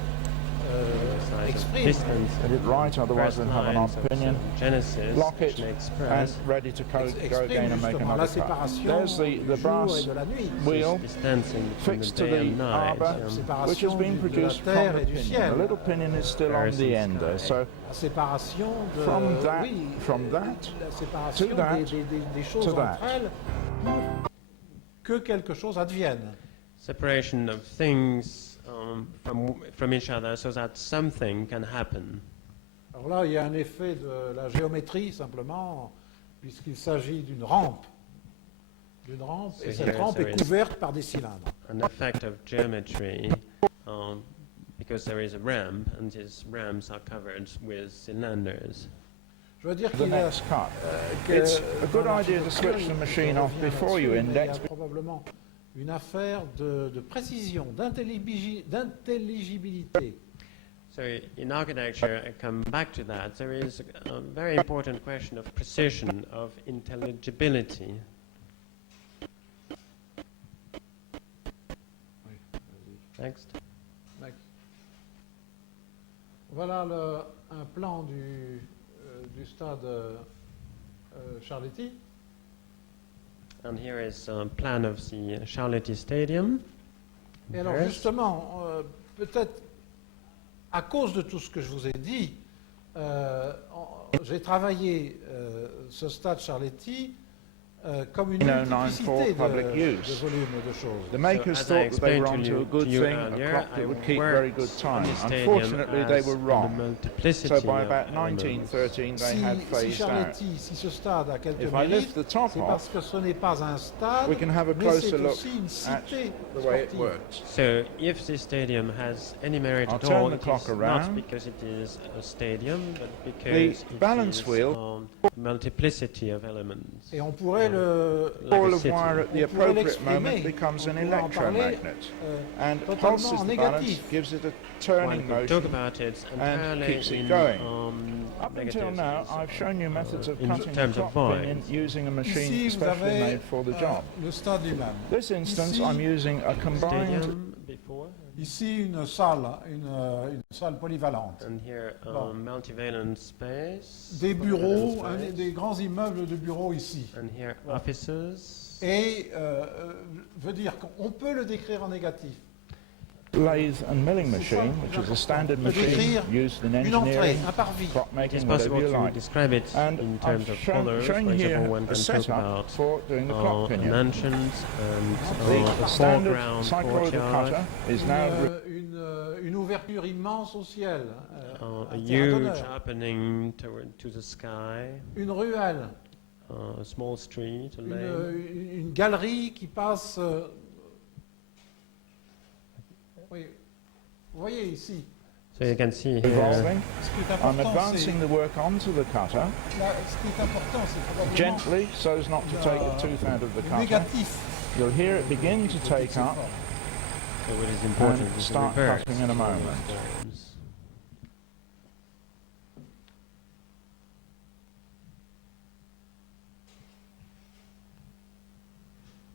Exercise of expriment distance. Get it right, otherwise First they'll have an lines of opinion. Genesis, Lock which it may and express ready to go expriment again and make justement la another cut. séparation There's du the jour brass et de la nuit. wheel distancing between fixed the to day the and night. arbor, Séparation which has been de la produced from terre the et du pinion. ciel. The little pinion is still on Stars the and end sky. there. So La séparation de From that- oui, from that la séparation to that des choses to entre that. elles pour que quelque chose advienne. Separation of things from each other so that something can happen. Alors là, il y a un effet de la géométrie simplement, puisqu'il s'agit d'une rampe. So Et cette here rampe there est is couverte par des cylindres. an effect of geometry because there is a ramp and these ramps are covered with cylinders. Je veux dire the qu'il y a, next cut. que It's a good dans idea to l'architecture, switch the il machine off revient before you là-dessus, mais index. il y a probablement une affaire de précision, d'intelligibilité. So in architecture, I come back to that. There is a very important question of precision, of intelligibility. Next. Voilà un plan du stade Charletti. And here is a plan of the Charletti Stadium. in Et alors Paris. justement, peut-être à cause de tout ce que je vous ai dit, j'ai travaillé ce stade Charletti comme une multiplicité for public de use. volumes de choses. The makers as I thought that they were explained to onto a you- good to you thing, earlier, a clock that I would keep worked very good in time. the stadium Unfortunately, they as were on the wrong. multiplicity So by of about elements. 1913, they had Si phased out. Charletti, si ce stade a quelques If I lift mérites, the top c'est off, parce que ce n'est pas un stade, we can have a mais closer c'est look aussi une at cité the way it sportive. works. So if this stadium has any merit I'll at turn all, the it clock is around. not because it is a stadium, but because it balance is wheel- multiplicity of elements. Et on pourrait le Ball of city. wire at the On pourrait appropriate l'exprimer. moment becomes an On pourrait en parler, electromagnet and totalement pulses en the balance, négatif. gives it a One turning could talk motion. about it and entirely keeps it in going. negative Up until now, sense. I've shown you methods of in cutting the terms of clock pinion voids. using a machine Ici, vous specially avez made for the job. le stade lui-même. This instance, Ici- I'm using a combined Stadium before, Ici, une salle polyvalente. and here Bon. multivalent space. Des bureaux, multivalent space, des grands immeubles de bureaux ici. and here offices. Et veut dire qu'on peut le décrire en négatif. lathe and milling C'est ça machine, le which plus is a standard important. machine Décrire used in Une entrée, engineering, un parvis. It is clockmaking, possible whatever you to like. describe it And in terms I've of colors. For shown here example, one a can talk setup about for doing the clock pinion. mansions and The a standard foreground cycloidal courtyard, cutter is now Une ouverture immense au ciel. a un huge terre-d'honneur. opening to the sky, Une ruelle. a small street, a lane. Une galerie qui passe. Oui. Vous voyez ici, So you can see here, evolving. ce qui est I'm important, advancing the work onto the cutter ce qui est important, c'est probablement gently so as not to take the tooth out of the le cutter. négatif. You'll hear it begin to de take ces up formes. So what is important And is the start reverse. cutting in a moment.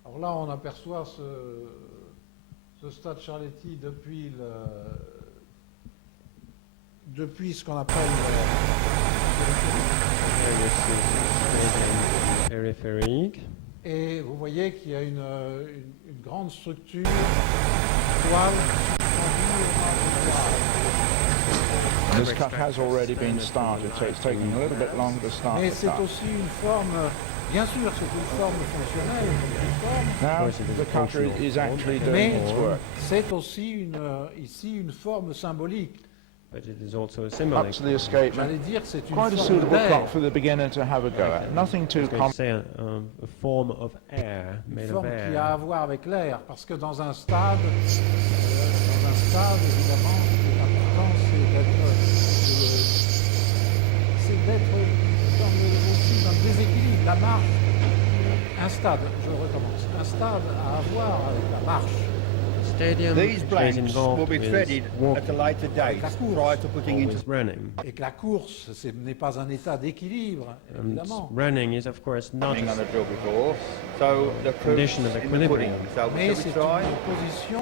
Alors là, on aperçoit ce stade Charletti depuis ce qu'on appelle Here you see the périphérique. et vous voyez qu'il y a une grande structure toile suspendue au marbre. This cut has already been started, so it's taking a little bit longer to start Mais the c'est cut. aussi une forme, bien sûr, c'est une forme fonctionnelle, une forme, Now course, it is the a cutter functional is actually form. doing Mais its work. c'est aussi ici une forme symbolique. But it is also a Up symbolic. to the escapement. J'allais dire c'est une Quite a forme suitable d'air. clock for the beginner to have a go at. Nothing too I was going to complex. say a form of air, Une made of forme qui a à air. voir avec l'air, parce que dans un stade, évidemment, ce qui est important, c'est d'être aussi dans le déséquilibre, la marche. Un stade, je recommence, un stade à avoir avec la marche. Stadium These is blanks will involved be with threaded at a walking, later date prior to putting into always running. Et que la course, ce n'est pas un état d'équilibre, And évidemment. running is of course not running on a the drill before. So the condition of proof's in the pudding. equilibrium. So Mais shall c'est we try? une position,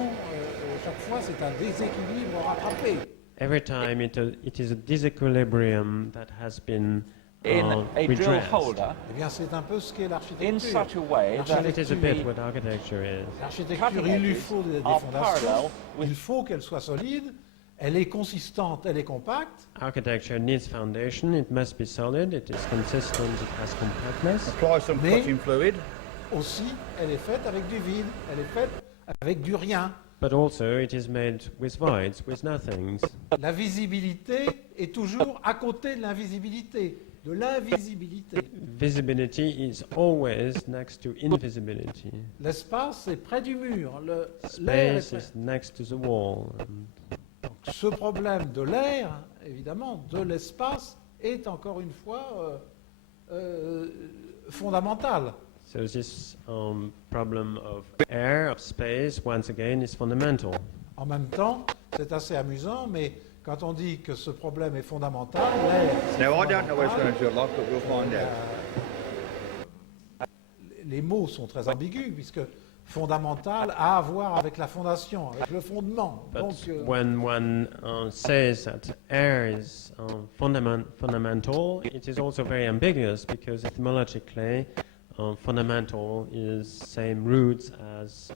chaque fois, c'est un déséquilibre rattrapé. every time it is a disequilibrium that has been In a drill redressed. holder Eh bien, c'est un peu ce qu'est in l'architecture. such a way that And it is a bit the what architecture is. L'architecture, cutting il lui edges faut des are fondations, parallel with il faut qu'elle soit solide, elle est consistante, elle est compacte, Architecture needs foundation, it must be solid, it is consistent, it has compactness. Apply some Mais- cutting fluid. aussi elle est faite avec du vide, elle est faite avec du rien. But also it is made with voids, with nothings. La visibilité est toujours à côté de l'invisibilité, de l'invisibilité. Visibility is always next to invisibility. L'espace est près du mur, l'air est Space près. is next to the wall. Donc, ce problème de l'air, évidemment, de l'espace, est encore une fois fondamental. So this problem of air, of space, once again, is fundamental. En même temps, c'est assez amusant, mais quand on dit que ce problème est fondamental, l'air, c'est Now I don't know what it's fondamental, going to feel like, but we'll find out. les mots sont très ambigus, puisque fondamental a à voir avec la fondation, avec le fondement. But Donc, when one says that air is fundamental, it is also very ambiguous because etymologically, fundamental is same roots as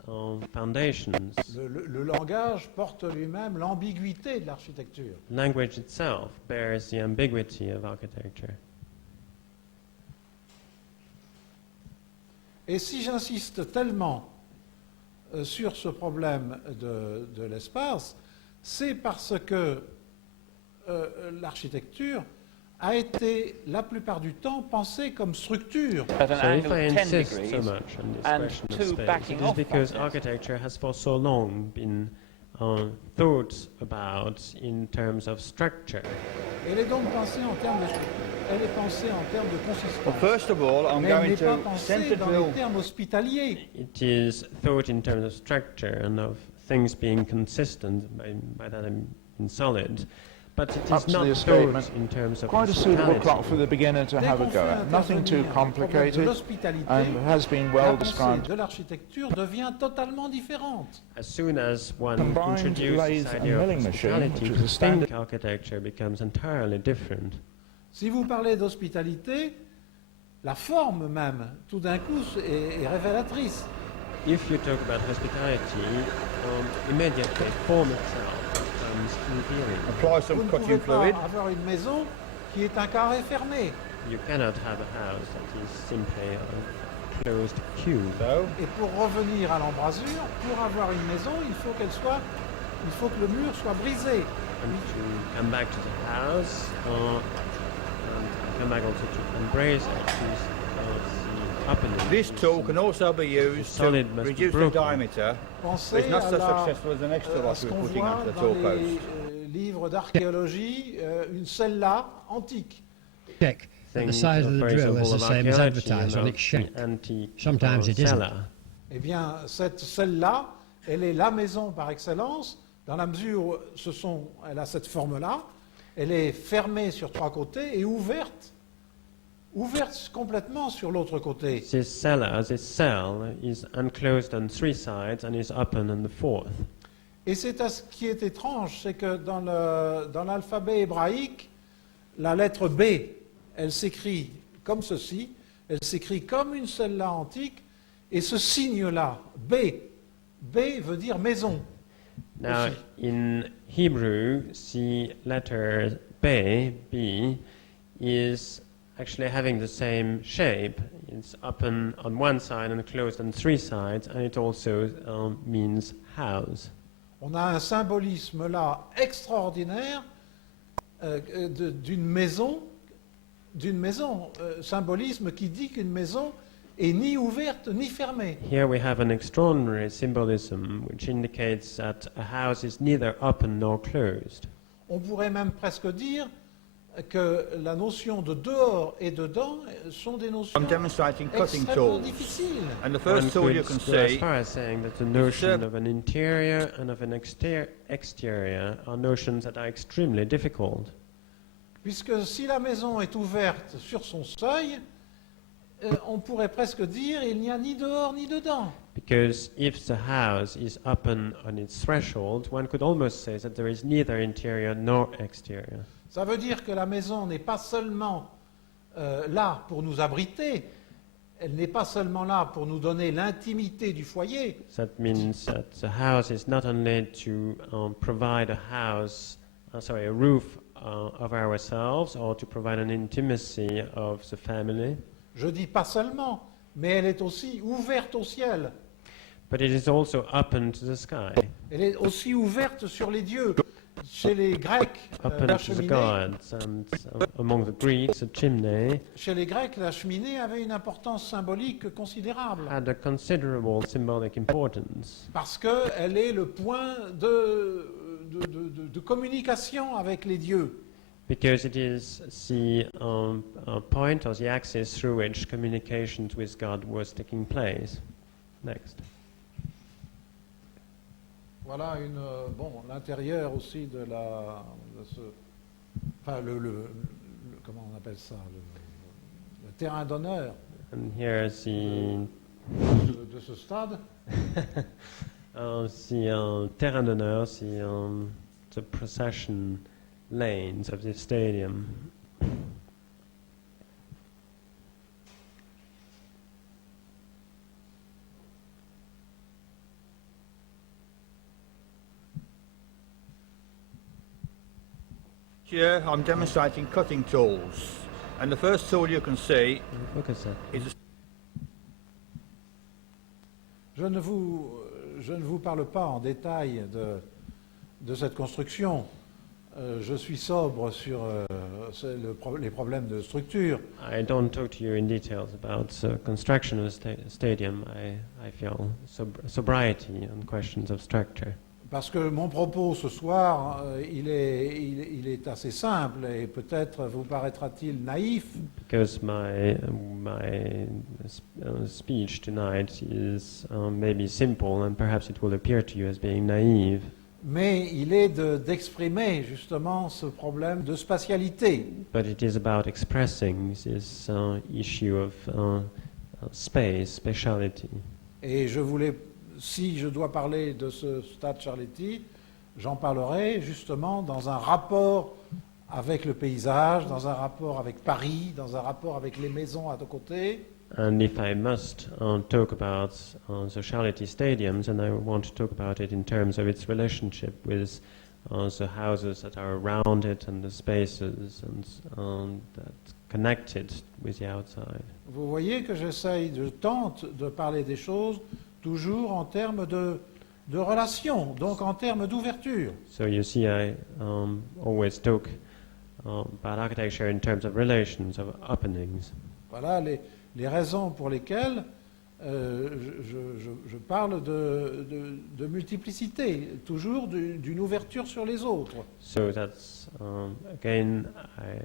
foundations. le langage porte lui-même l'ambiguïté de l'architecture. Language itself bears the ambiguity of architecture. Et si j'insiste tellement sur ce problème de l'espace, c'est parce que l'architecture a été la plupart du temps pensée comme structure. at an So if angle I of 10 insist so degrees much on this and question of two space, backing it is off because facets. architecture has for so long been thought about in terms of structure. Elle est donc pensée en termes de structure. Elle est pensée en termes de Well, consistance. first of all, I'm Mais elle going n'est pas to pensée centre dans drill. les termes hospitaliers. It is thought in terms of structure and of things being consistent, by that I mean solid, but it Up is to not the escapement. thought in terms of Quite a suitable clock for hospitality. the beginner to Dès have a qu'on go fait at. Nothing too intervenir le problème de complicated l'hospitalité, and has been la well pensée described. de l'architecture devient totalement différente. As soon as one Combined introduces lathe this and idea of milling machine, hospitality, which is a standard- think architecture becomes entirely different. Si vous parlez d'hospitalité, la forme même, tout d'un coup, est révélatrice. If you talk about hospitality, immediately form itself becomes revealing. Apply Vous some ne pouvez cutting pas fluid. avoir une maison qui est un carré fermé. You cannot have a house that is simply a closed cube. So, Et pour revenir à l'embrasure, pour avoir une maison, il faut que le mur soit brisé. And to come back to the house, and come back also to embrace it, to the opening. this tool can also be used to solid must be reduce the broken. diameter. Pensez It's not à, so successful as the next tool à I ce was qu'on putting voit onto the dans tool les post. livres d'archéologie, une cella antique. Check that the Things size of the for drill example, is the of same as archaeology advertised and on of its shape. the antique Sometimes it isn't. cellar. Eh bien, cette celle-là elle est la maison par excellence, dans la mesure où elle a cette forme-là, elle est fermée sur 3 côtés et ouverte complètement sur l'autre côté. This cell is enclosed on 3 sides and is open on the 4th. Et c'est ce qui est étrange, c'est que dans l'alphabet hébraïque, la lettre B, elle s'écrit comme ceci, elle s'écrit comme une celle-là antique, et ce signe-là, B veut dire maison. Now, aussi. in Hebrew, the letter B is actually having the same shape. It's open on one side and closed on 3 sides, and it also means house. On a un symbolisme là extraordinaire d'une maison, symbolisme qui dit qu'une maison est ni ouverte ni fermée. Here we have an extraordinary symbolism which indicates that a house is neither open nor closed. On pourrait même presque dire que la notion de dehors et dedans sont des notions I'm demonstrating cutting extrêmement tools. difficiles. And the One first tool you could can go as see far as saying that the notion of an interior and of an exterior are notions that are extremely difficult. Puisque si la maison est ouverte sur son seuil, on pourrait presque dire il n'y a ni dehors ni dedans. Because if the house is open on its threshold, one could almost say that there is neither interior nor exterior. Ça veut dire que la maison n'est pas seulement là pour nous abriter, elle n'est pas seulement là pour nous donner l'intimité du foyer, That means that the house is not only to provide a roof of ourselves or to provide an intimacy of the family, je dis pas seulement, mais elle est aussi ouverte au ciel, but it is also open to the sky, elle est aussi ouverte sur les dieux. Chez les Grecs, open la to the cheminée, gods, and among the Greeks, a chimney chez les Grecs, la cheminée avait une importance symbolique considérable. had a considerable symbolic importance. Parce qu'elle est le point de communication avec les dieux. Because it is the point or the axis through which communications with God was taking place. Next. Voilà l'intérieur aussi de ce, enfin comment on appelle ça, le terrain d'honneur And here is the de ce stade. terrain d'honneur, the procession lanes of the stadium. here, I'm demonstrating cutting tools. And the first tool you can see Focus that. is a Je ne vous parle pas en détail de cette construction. Je suis sobre sur les problèmes de structure. I don't talk to you in details about the construction of the stadium. I feel sobriety on questions of structure. Parce que mon propos ce soir, il est assez simple et peut-être vous paraîtra-t-il naïf, Because my speech tonight is maybe simple and perhaps it will appear to you as being naive. mais il est d'exprimer justement ce problème de spatialité. But it is about expressing this issue of space, spatiality. Et si je dois parler de ce stade Charletti, j'en parlerai justement dans un rapport avec le paysage, dans un rapport avec Paris, dans un rapport avec les maisons à deux côtés. And if I must talk about the Charity Stadiums, and I want to talk about it in terms of its relationship with the houses that are around it and the spaces and that connect it with the outside. Vous voyez que je tente de parler des choses toujours en termes de relations, donc en termes d'ouverture. So you see, I always talk about architecture in terms of relations, of openings. Voilà les raisons pour lesquelles je parle de multiplicité, toujours d'une ouverture sur les autres. So that's, again, I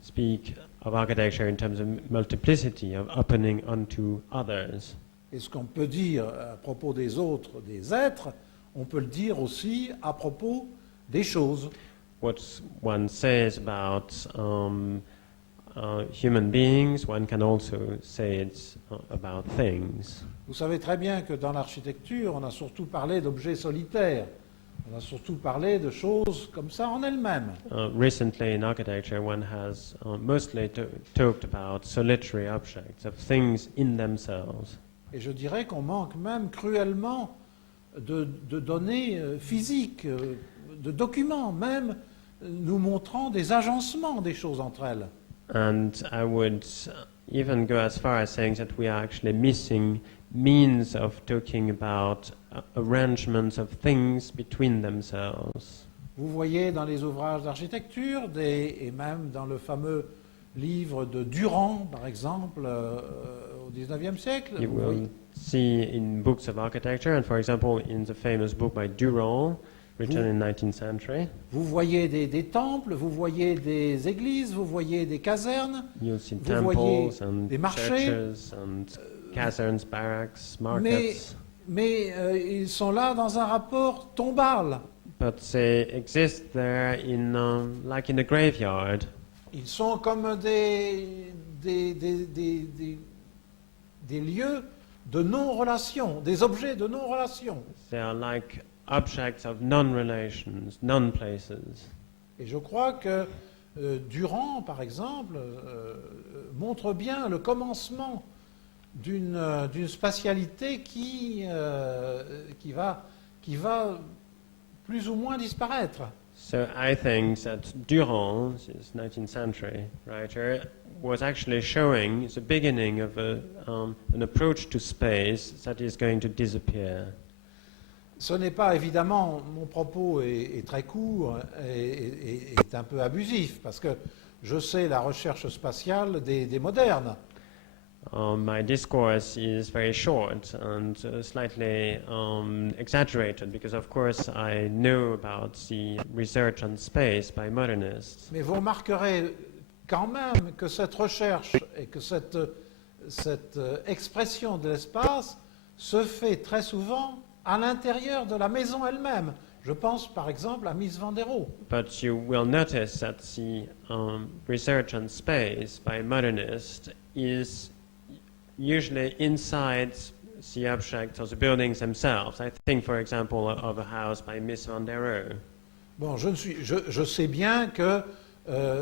speak of architecture in terms of multiplicity, of opening onto others. Et ce qu'on peut dire à propos des autres, des êtres, on peut le dire aussi à propos des choses. What one says about human beings, one can also say it about things. Vous savez très bien que dans l'architecture, on a surtout parlé d'objets solitaires. On a surtout parlé de choses comme ça en elles-mêmes. Recently in architecture, one has mostly talked about solitary objects, of things in themselves. Et je dirais qu'on manque même cruellement de données physiques, de documents même nous montrant des agencements des choses entre elles. And I would even go as far as saying that we are actually missing means of talking about arrangements of things between themselves. Vous voyez dans les ouvrages d'architecture et même dans le fameux livre de Durand, par exemple, au XIXe siècle, You vous voyez, will see in books of architecture, and for example in the famous book by Durand, written in 19th century, vous voyez des temples, vous voyez des églises, vous voyez des casernes, you'll see Vous voyez temples and des marchés, churches and caserns, barracks, markets, mais ils sont là dans un rapport tombal. but they exist there in like in a graveyard. Ils sont comme des lieux de non-relation, des objets de non-relation. They are like objects of non-relations, non-places. Et je crois que Durand, par exemple, montre bien le commencement d'une spatialité qui va plus ou moins disparaître. So I think that Durand, this 19th century writer, was actually showing the beginning of an approach to space that is going to disappear. Ce n'est pas, évidemment, mon propos est très court et est un peu abusif, parce que je sais la recherche spatiale des modernes. My discourse is very short and slightly exaggerated because, of course, I know about the research on space by modernists. Mais vous remarquerez quand même que cette recherche et que cette expression de l'espace se fait très souvent à l'intérieur de la maison elle-même. Je pense par exemple à Mies van der Rohe. But you will notice that the research on space by modernists is usually inside the objects or the buildings themselves. I think, for example, of a house by Mies van der Rohe. Bon, je sais bien que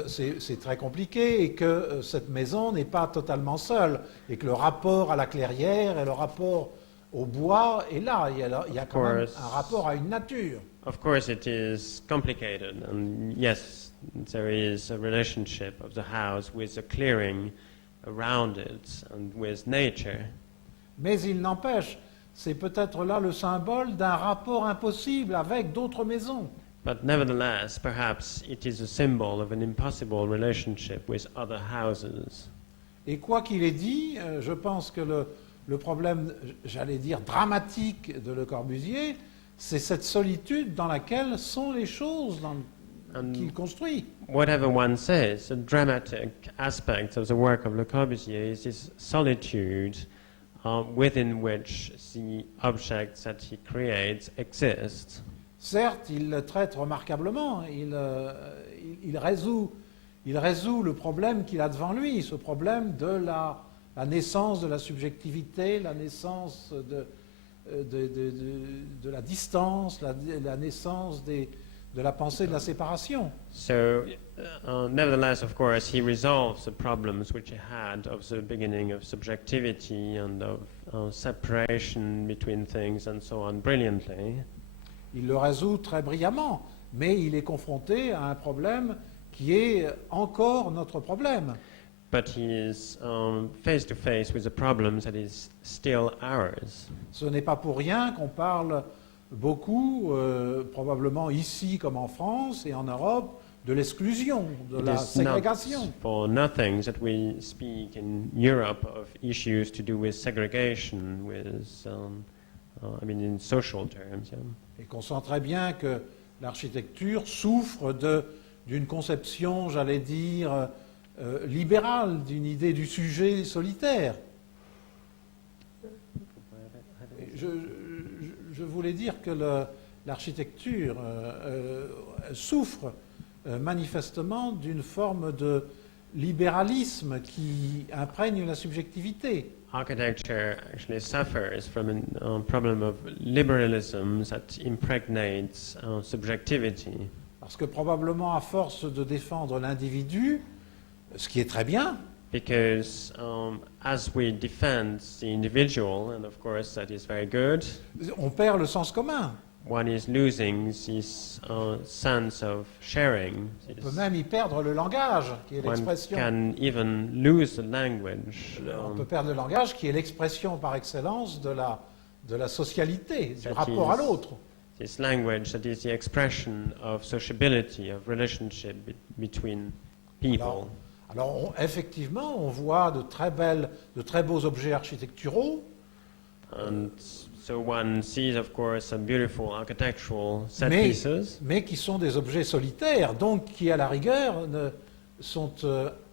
c'est très compliqué et que cette maison n'est pas totalement seule et que le rapport à la clairière et le rapport au bois est là. Il y a quand même un rapport à une nature. Of course, it is complicated, and yes, there is a relationship of the house with the clearing around it and with nature. Mais il n'empêche, c'est peut-être là le symbole d'un rapport impossible avec d'autres maisons. But nevertheless, perhaps it is a symbol of an impossible relationship with other houses. Et quoi qu'il ait dit, je pense que le problème, j'allais dire, dramatique de Le Corbusier, c'est cette solitude dans laquelle sont les choses qu'il construit. Whatever one says, a dramatic aspect of the work of Le Corbusier is this solitude within which the objects that he creates exist. Certes, il le traite remarquablement, il résout le problème qu'il a devant lui, ce problème de la naissance de la subjectivité, la naissance de la distance, la naissance de la pensée de la séparation. So, nevertheless, of course, he resolves the problems which he had of the beginning of subjectivity and of separation between things and so on brilliantly. Il le résout très brillamment, mais il est confronté à un problème qui est encore notre problème. But he is face to face with a problem that is still ours. Ce n'est pas pour rien qu'on parle beaucoup, probablement ici comme en France et en Europe, de l'exclusion, de la It is ségrégation. not for nothing that we speak in Europe of issues to do with segregation, with, in social terms. Yeah. Et qu'on sent très bien que l'architecture souffre d'une conception, j'allais dire, libérale, d'une idée du sujet solitaire. je voulais dire que l'architecture souffre manifestement d'une forme de libéralisme qui imprègne la subjectivité. Architecture actually suffers from a problem of liberalism that impregnates subjectivity. Parce que probablement à force de défendre l'individu, ce qui est très bien, Because as we defend the individual, and of course that is very good, on perd le sens commun. one is losing this sense of sharing. On peut même y perdre le langage, qui est One l'expression. can even lose the language. On peut perdre le langage, qui est l'expression par excellence de la socialité, du That rapport à is- l'autre. This language that is the expression of sociability, of relationship between people. Alors, effectivement, on voit de très beaux objets architecturaux, And so one sees, of course, some beautiful architectural set Mais- pieces, mais qui sont des objets solitaires, donc qui, à la rigueur, sont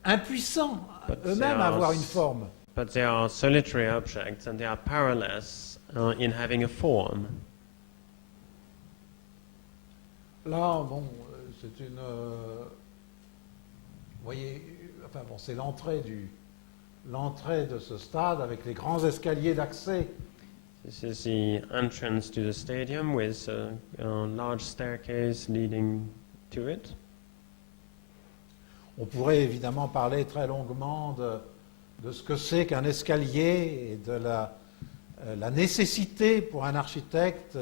impuissants But eux-mêmes they à are avoir une s- forme. but they are solitary objects and they are powerless in having a form. Là, bon, c'est une... vous voyez, enfin bon, c'est l'entrée de ce stade avec les grands escaliers d'accès. This is the entrance to the stadium with a large staircase leading to it. On pourrait évidemment parler très longuement de ce que c'est qu'un escalier et de la nécessité pour un architecte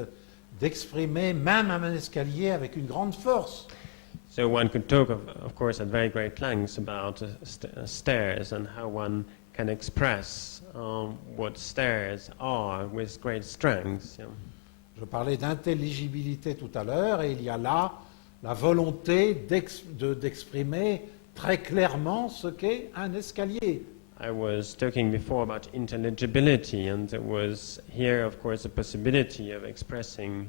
d'exprimer même un escalier avec une grande force. So one could talk, of course, at very great lengths about stairs and how one can express what stairs are with great strength. Yeah. Je parlais d'intelligibilité tout à l'heure et il y a là la volonté d'exprimer très clairement ce qu'est un escalier. I was talking before about intelligibility, and there was here, of course, the possibility of expressing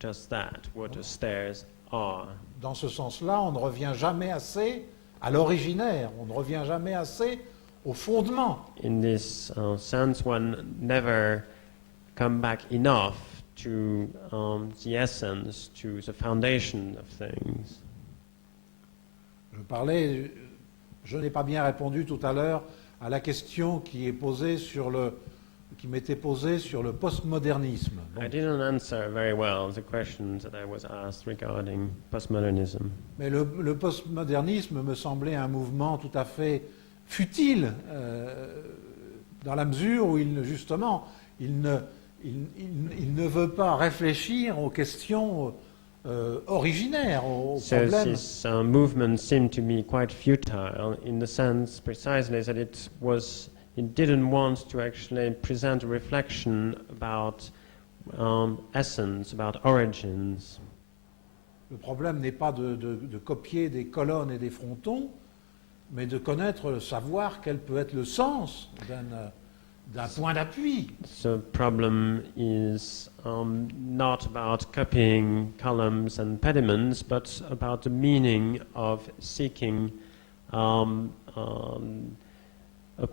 just that, what the stairs are. Dans ce sens-là, on ne revient jamais assez à l'originaire, on ne revient jamais assez au fondement. In this sense, one never come back enough to the essence, to the foundation of things. Je n'ai pas bien répondu tout à l'heure à la question qui m'était posée sur le postmodernisme. Bon. I didn't answer very well the question that I was asked regarding postmodernism. Mais le postmodernisme me semblait un mouvement tout à fait futile, dans la mesure où justement, il ne veut pas réfléchir aux questions originaires, aux So problèmes. this movement seemed to me quite futile in the sense precisely that it didn't want to actually present a reflection about essence, about origins. Le problème n'est pas de copier des colonnes et des frontons, mais de connaître, savoir quel peut être le sens d'un point d'appui. The problem is not about copying columns and pediments, but about the meaning of seeking a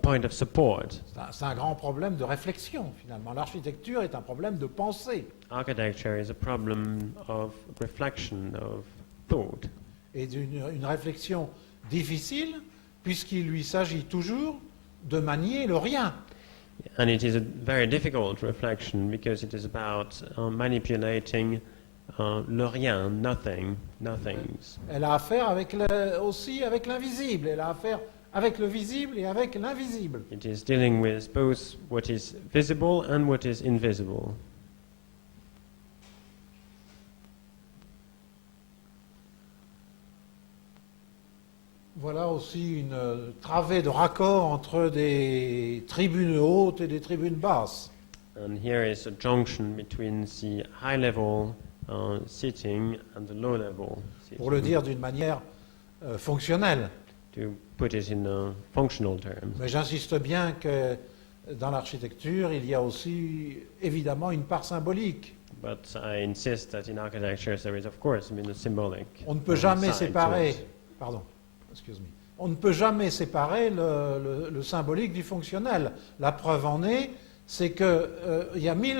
point of support. C'est un grand problème de réflexion, finalement. L'architecture est un problème de pensée. Architecture is a problem of reflection, of thought. Et une réflexion difficile, puisqu'il lui s'agit toujours de manier le rien. And it is a very difficult reflection because it is about manipulating le rien, nothings. Elle a affaire aussi avec l'invisible. Elle a affaire avec le visible et avec l'invisible. It is dealing with both what is visible and what is invisible. Voilà aussi une travée de raccord entre des tribunes hautes et des tribunes basses. And here is a junction between the high-level seating and the low-level seating. Pour le dire d'une manière fonctionnelle. To put it in functional terms. Mais j'insiste bien que dans l'architecture, il y a aussi évidemment une part symbolique. But I insist that in architecture there is of course a symbolic. On ne peut jamais side to séparer, it. pardon, excuse me. On ne peut jamais séparer le symbolique du fonctionnel. La preuve en est c'est que il y a 1 million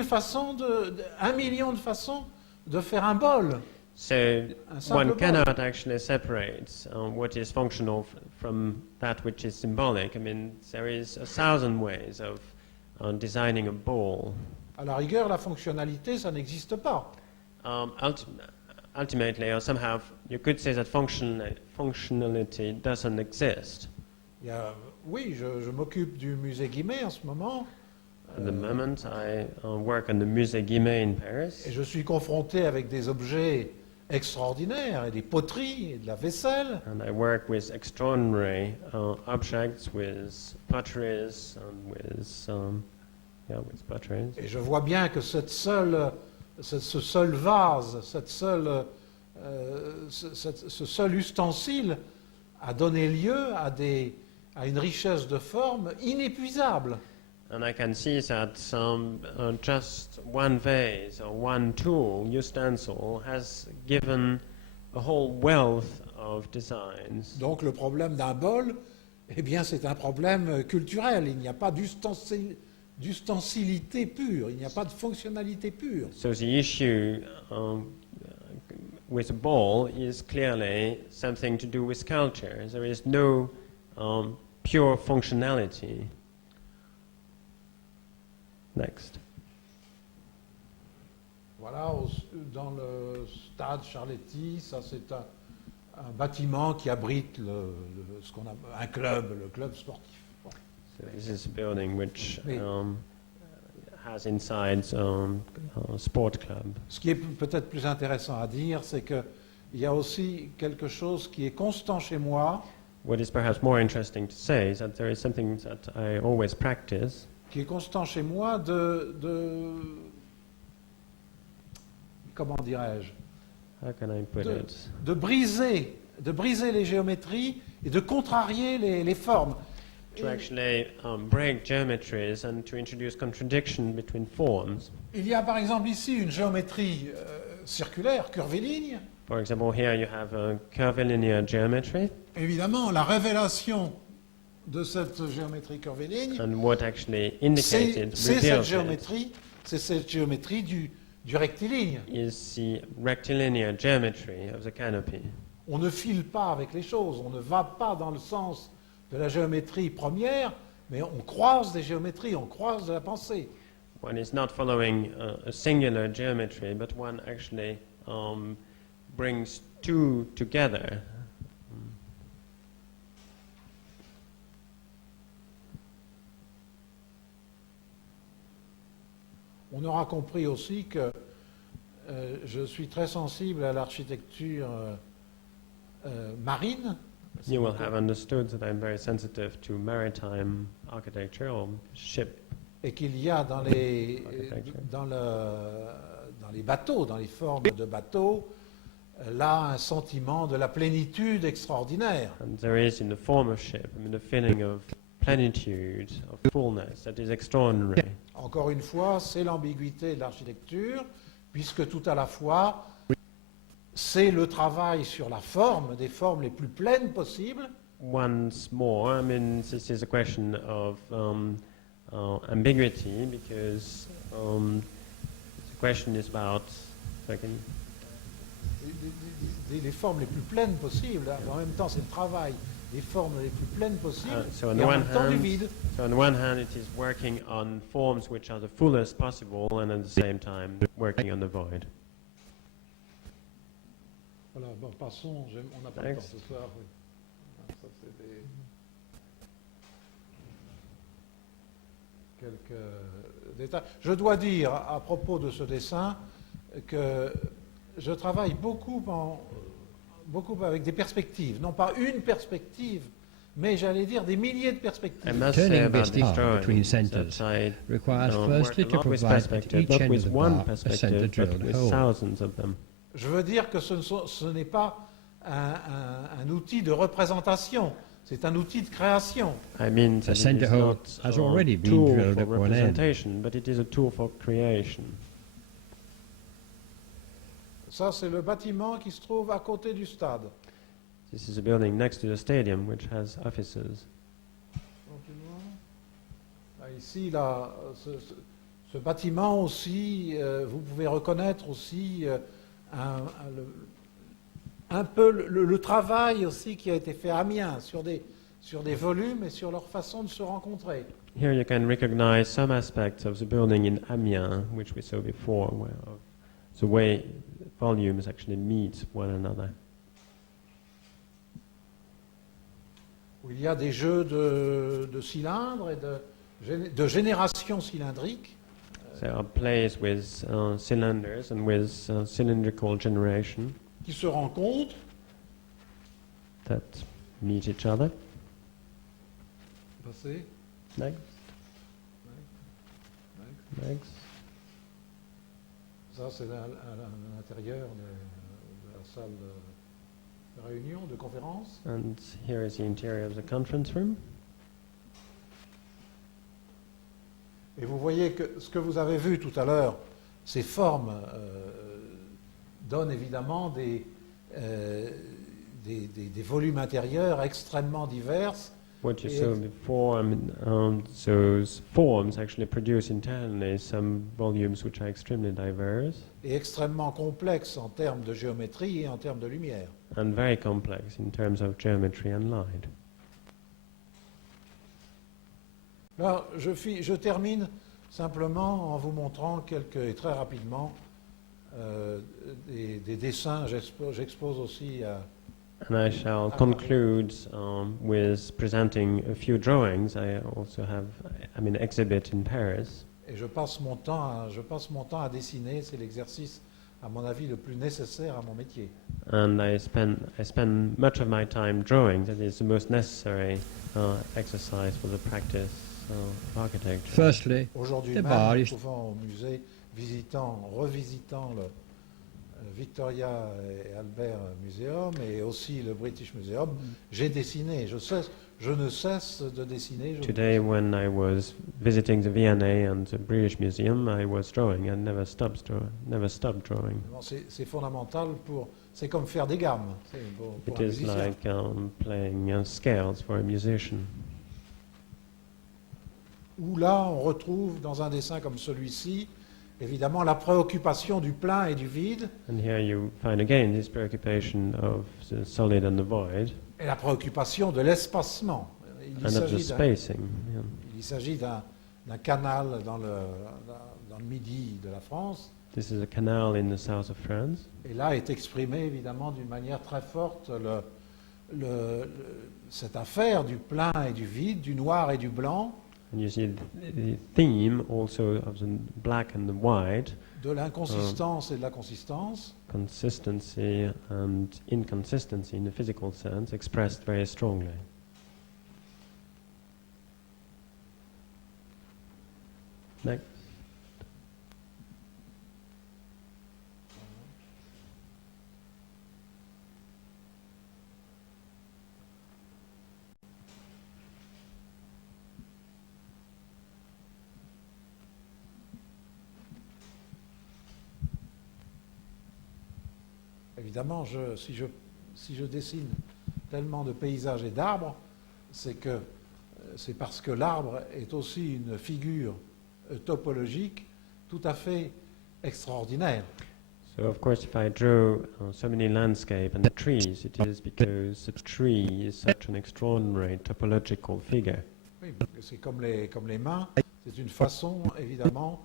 de façons de faire un bol. So Un simple one bol. cannot actually separate what is functional from that which is symbolic. I mean, there is 1,000 ways of designing a ball. À la rigueur, la fonctionnalité, ça n'existe pas. Ultimately, or somehow, you could say that functionality doesn't exist. Oui, je m'occupe du musée Guimet en ce moment. At the moment, I work on the Musée Guimet in Paris. Et je suis confronté avec des objets extraordinaires, et des poteries, et de la vaisselle. And I work with extraordinary objects, with potteries, and with potteries. Et je vois bien que ce seul vase, ce seul ustensile a donné lieu à une richesse de formes inépuisable. And I can see that just one vase or one tool, utensil, has given a whole wealth of designs. Donc le problème d'un bol, eh bien c'est un problème culturel. Il n'y a pas d'ustensilité pure, il n'y a pas de fonctionnalité pure. So the issue with a ball is clearly something to do with culture. There is no pure functionality. Next. Voilà, dans le stade Charletti, ça c'est un bâtiment qui abrite ce qu'on a un club, le club sportif. Bon. So this is a building which Oui. has inside a sport club. Ce qui est peut-être plus intéressant à dire, c'est qu'il y a aussi quelque chose qui est constant chez moi, What is perhaps more interesting to say is that there is something that I always practice, comment dirais-je, how can I put de, it? de briser les géométries et de contrarier les formes. To actually break geometries and to introduce contradiction between forms. Il y a par exemple ici une géométrie circulaire, curviligne. For example, here you have a curvilinear geometry, Évidemment, la révélation de cette géométrie curviligne, and what actually indicated, c'est reveals cette géométrie du rectiligne. it, is the rectilinear geometry of the canopy. On ne file pas avec les choses, on ne va pas dans le sens de la géométrie première, mais on croise des géométries, on croise de la pensée. One is not following a singular geometry, but one actually brings two together. On aura compris aussi que je suis très sensible à l'architecture marine. You will have understood that I'm very sensitive to maritime architecture or ship. Et qu'il y a dans les bateaux, dans les formes de bateaux, là un sentiment de la plénitude extraordinaire. And there is in the form of ship, I mean, the feeling of plenitude, of fullness that is extraordinary. Encore une fois, c'est l'ambiguïté de l'architecture, puisque tout à la fois, c'est le travail sur la forme, des formes les plus pleines possibles, Once more, I mean, this is a question of ambiguity because the question is about. If I can, les formes les plus pleines possibles. En même temps, c'est le travail des formes les plus pleines possibles, so on et the en one même temps du hand, vide. so on the one hand, it is working on forms which are the fullest possible, and at the same time working on the void. Voilà, bon, passons, on n'a pas le temps Thanks. ce soir. Oui. Ça, c'est quelques détails. Je dois dire à propos de ce dessin que je travaille beaucoup avec des perspectives, non pas une perspective, mais j'allais dire des milliers de I perspectives. must say Turning about this these bar between drawings centres that I requires work firstly a to lot with provide at perspective, each not end of with the one bar a centre perspective, but drilled with hole. thousands of them. Je veux dire que ce n'est pas un outil de représentation, c'est un outil de création. I mean, that it centre is hole not has a already been tool drilled for at one end. representation, but it is a tool for creation. Ça, c'est le bâtiment qui se trouve à côté du stade. This is a building next to the stadium which has offices. Continuons. Là, ici, là, ce bâtiment aussi, vous pouvez reconnaître aussi un peu le travail aussi qui a été fait à Amiens sur des volumes et sur leur façon de se rencontrer. Here you can recognize some aspects of the building in Amiens, which we saw before, where of the way volumes actually meet one another. Où il y a des jeux de cylindres et de génération cylindrique. There are plays with cylinders and with cylindrical generation Qui se rencontrent. that meet each other. Passez. Next. Next. Ça, c'est à l'intérieur de la salle de réunion, de conférence. And here is the interior of the conference room. Et vous voyez que ce que vous avez vu tout à l'heure, ces formes donnent évidemment des volumes intérieurs extrêmement divers. What you Yes. saw before, those forms actually produce internally some volumes which are extremely diverse Et extrêmement complexes en termes de géométrie et en termes de lumière. and very complex in terms of geometry and light. Là, je termine simplement en vous montrant et très rapidement, des dessins. J'expose aussi And I shall conclude with presenting a few drawings. I also have, exhibit in Paris. et je passe mon temps à dessiner. C'est l'exercice, à mon avis, le plus nécessaire à mon métier. And I spend much of my time drawing. That is the most necessary exercise for the practice of architecture. Firstly, Aujourd'hui the même, bar nous is trouvons au musée, revisitant le Victoria et Albert Museum et aussi le British Museum, j'ai dessiné. Je ne cesse de dessiner. Today, when I was visiting the V&A and the British Museum, I was drawing. I never stopped drawing. Bon, c'est fondamental c'est comme faire des gammes. Pour It un is musicien. like playing scales for a musician. Où là, on retrouve dans un dessin comme celui-ci, évidemment, la préoccupation du plein et du vide, And here you find again this preoccupation of the solid and the void, et la préoccupation de l'espacement. and of the spacing. Yeah. Il s'agit d'un canal dans le midi de la France, This is a canal in the south of France, et là est exprimée évidemment d'une manière très forte cette affaire du plein et du vide, du noir et du blanc, and you see the theme also of the black and the white, de l'inconsistance et de la consistance, consistency and inconsistency in the physical sense, expressed very strongly. Next. Évidemment, si je dessine tellement de paysages et d'arbres, c'est parce que l'arbre est aussi une figure topologique tout à fait extraordinaire. So of course, if I draw so many landscape and trees, it is because the tree is such an extraordinary topological figure. Oui, c'est comme les mains, c'est une façon évidemment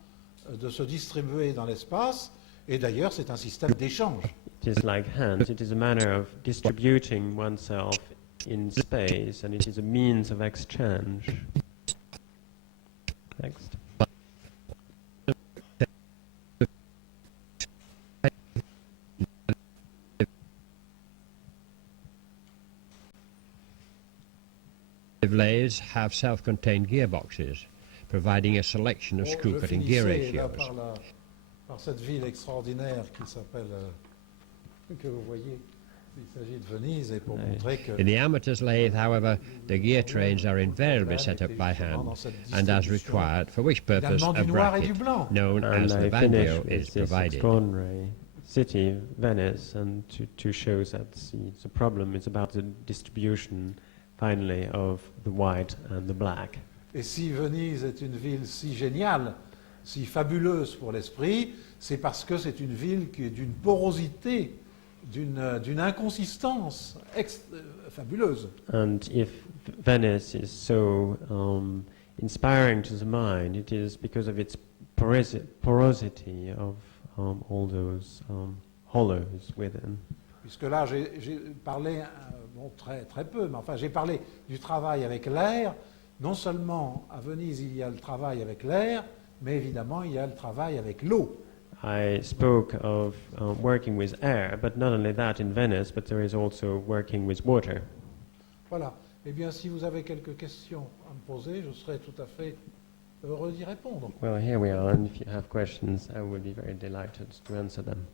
de se distribuer dans l'espace, et d'ailleurs c'est un système d'échange. It is like hands. It is a manner of distributing oneself in space, and it is a means of exchange. Next. lathes have self-contained gearboxes, providing a selection of Bon, screw je cut and gear finissais là ratios. par cette ville extraordinaire qui s'appelle, que vous voyez, il s'agit de Venise, et pour Ouais. montrer que In the amateur's lathe, however, the gear trains are invariably set up by hand and as required, for which purpose finalement a du noir et du bracket, blanc. known And as the I bandio, finish is with this provided. extraordinary city, Venice, and to show that the problem is about the distribution, finally, of the white and the black. Et si Venise est une ville si géniale, si fabuleuse pour l'esprit, c'est parce que c'est une ville qui est d'une porosité, d'une inconsistance fabuleuse. And if Venice is so inspiring to the mind, it is because of its porosity of all those hollows within. Puisque là, j'ai parlé, bon, très peu, mais enfin, j'ai parlé du travail avec l'air. Non seulement à Venise, il y a le travail avec l'air, mais évidemment, il y a le travail avec l'eau. I spoke of working with air, but not only that in Venice, but there is also working with water. Voilà. Eh bien, si vous avez quelques questions à me poser, je serai tout à fait heureux d'y répondre. Well, here we are, and if you have questions, I will be very delighted to answer them.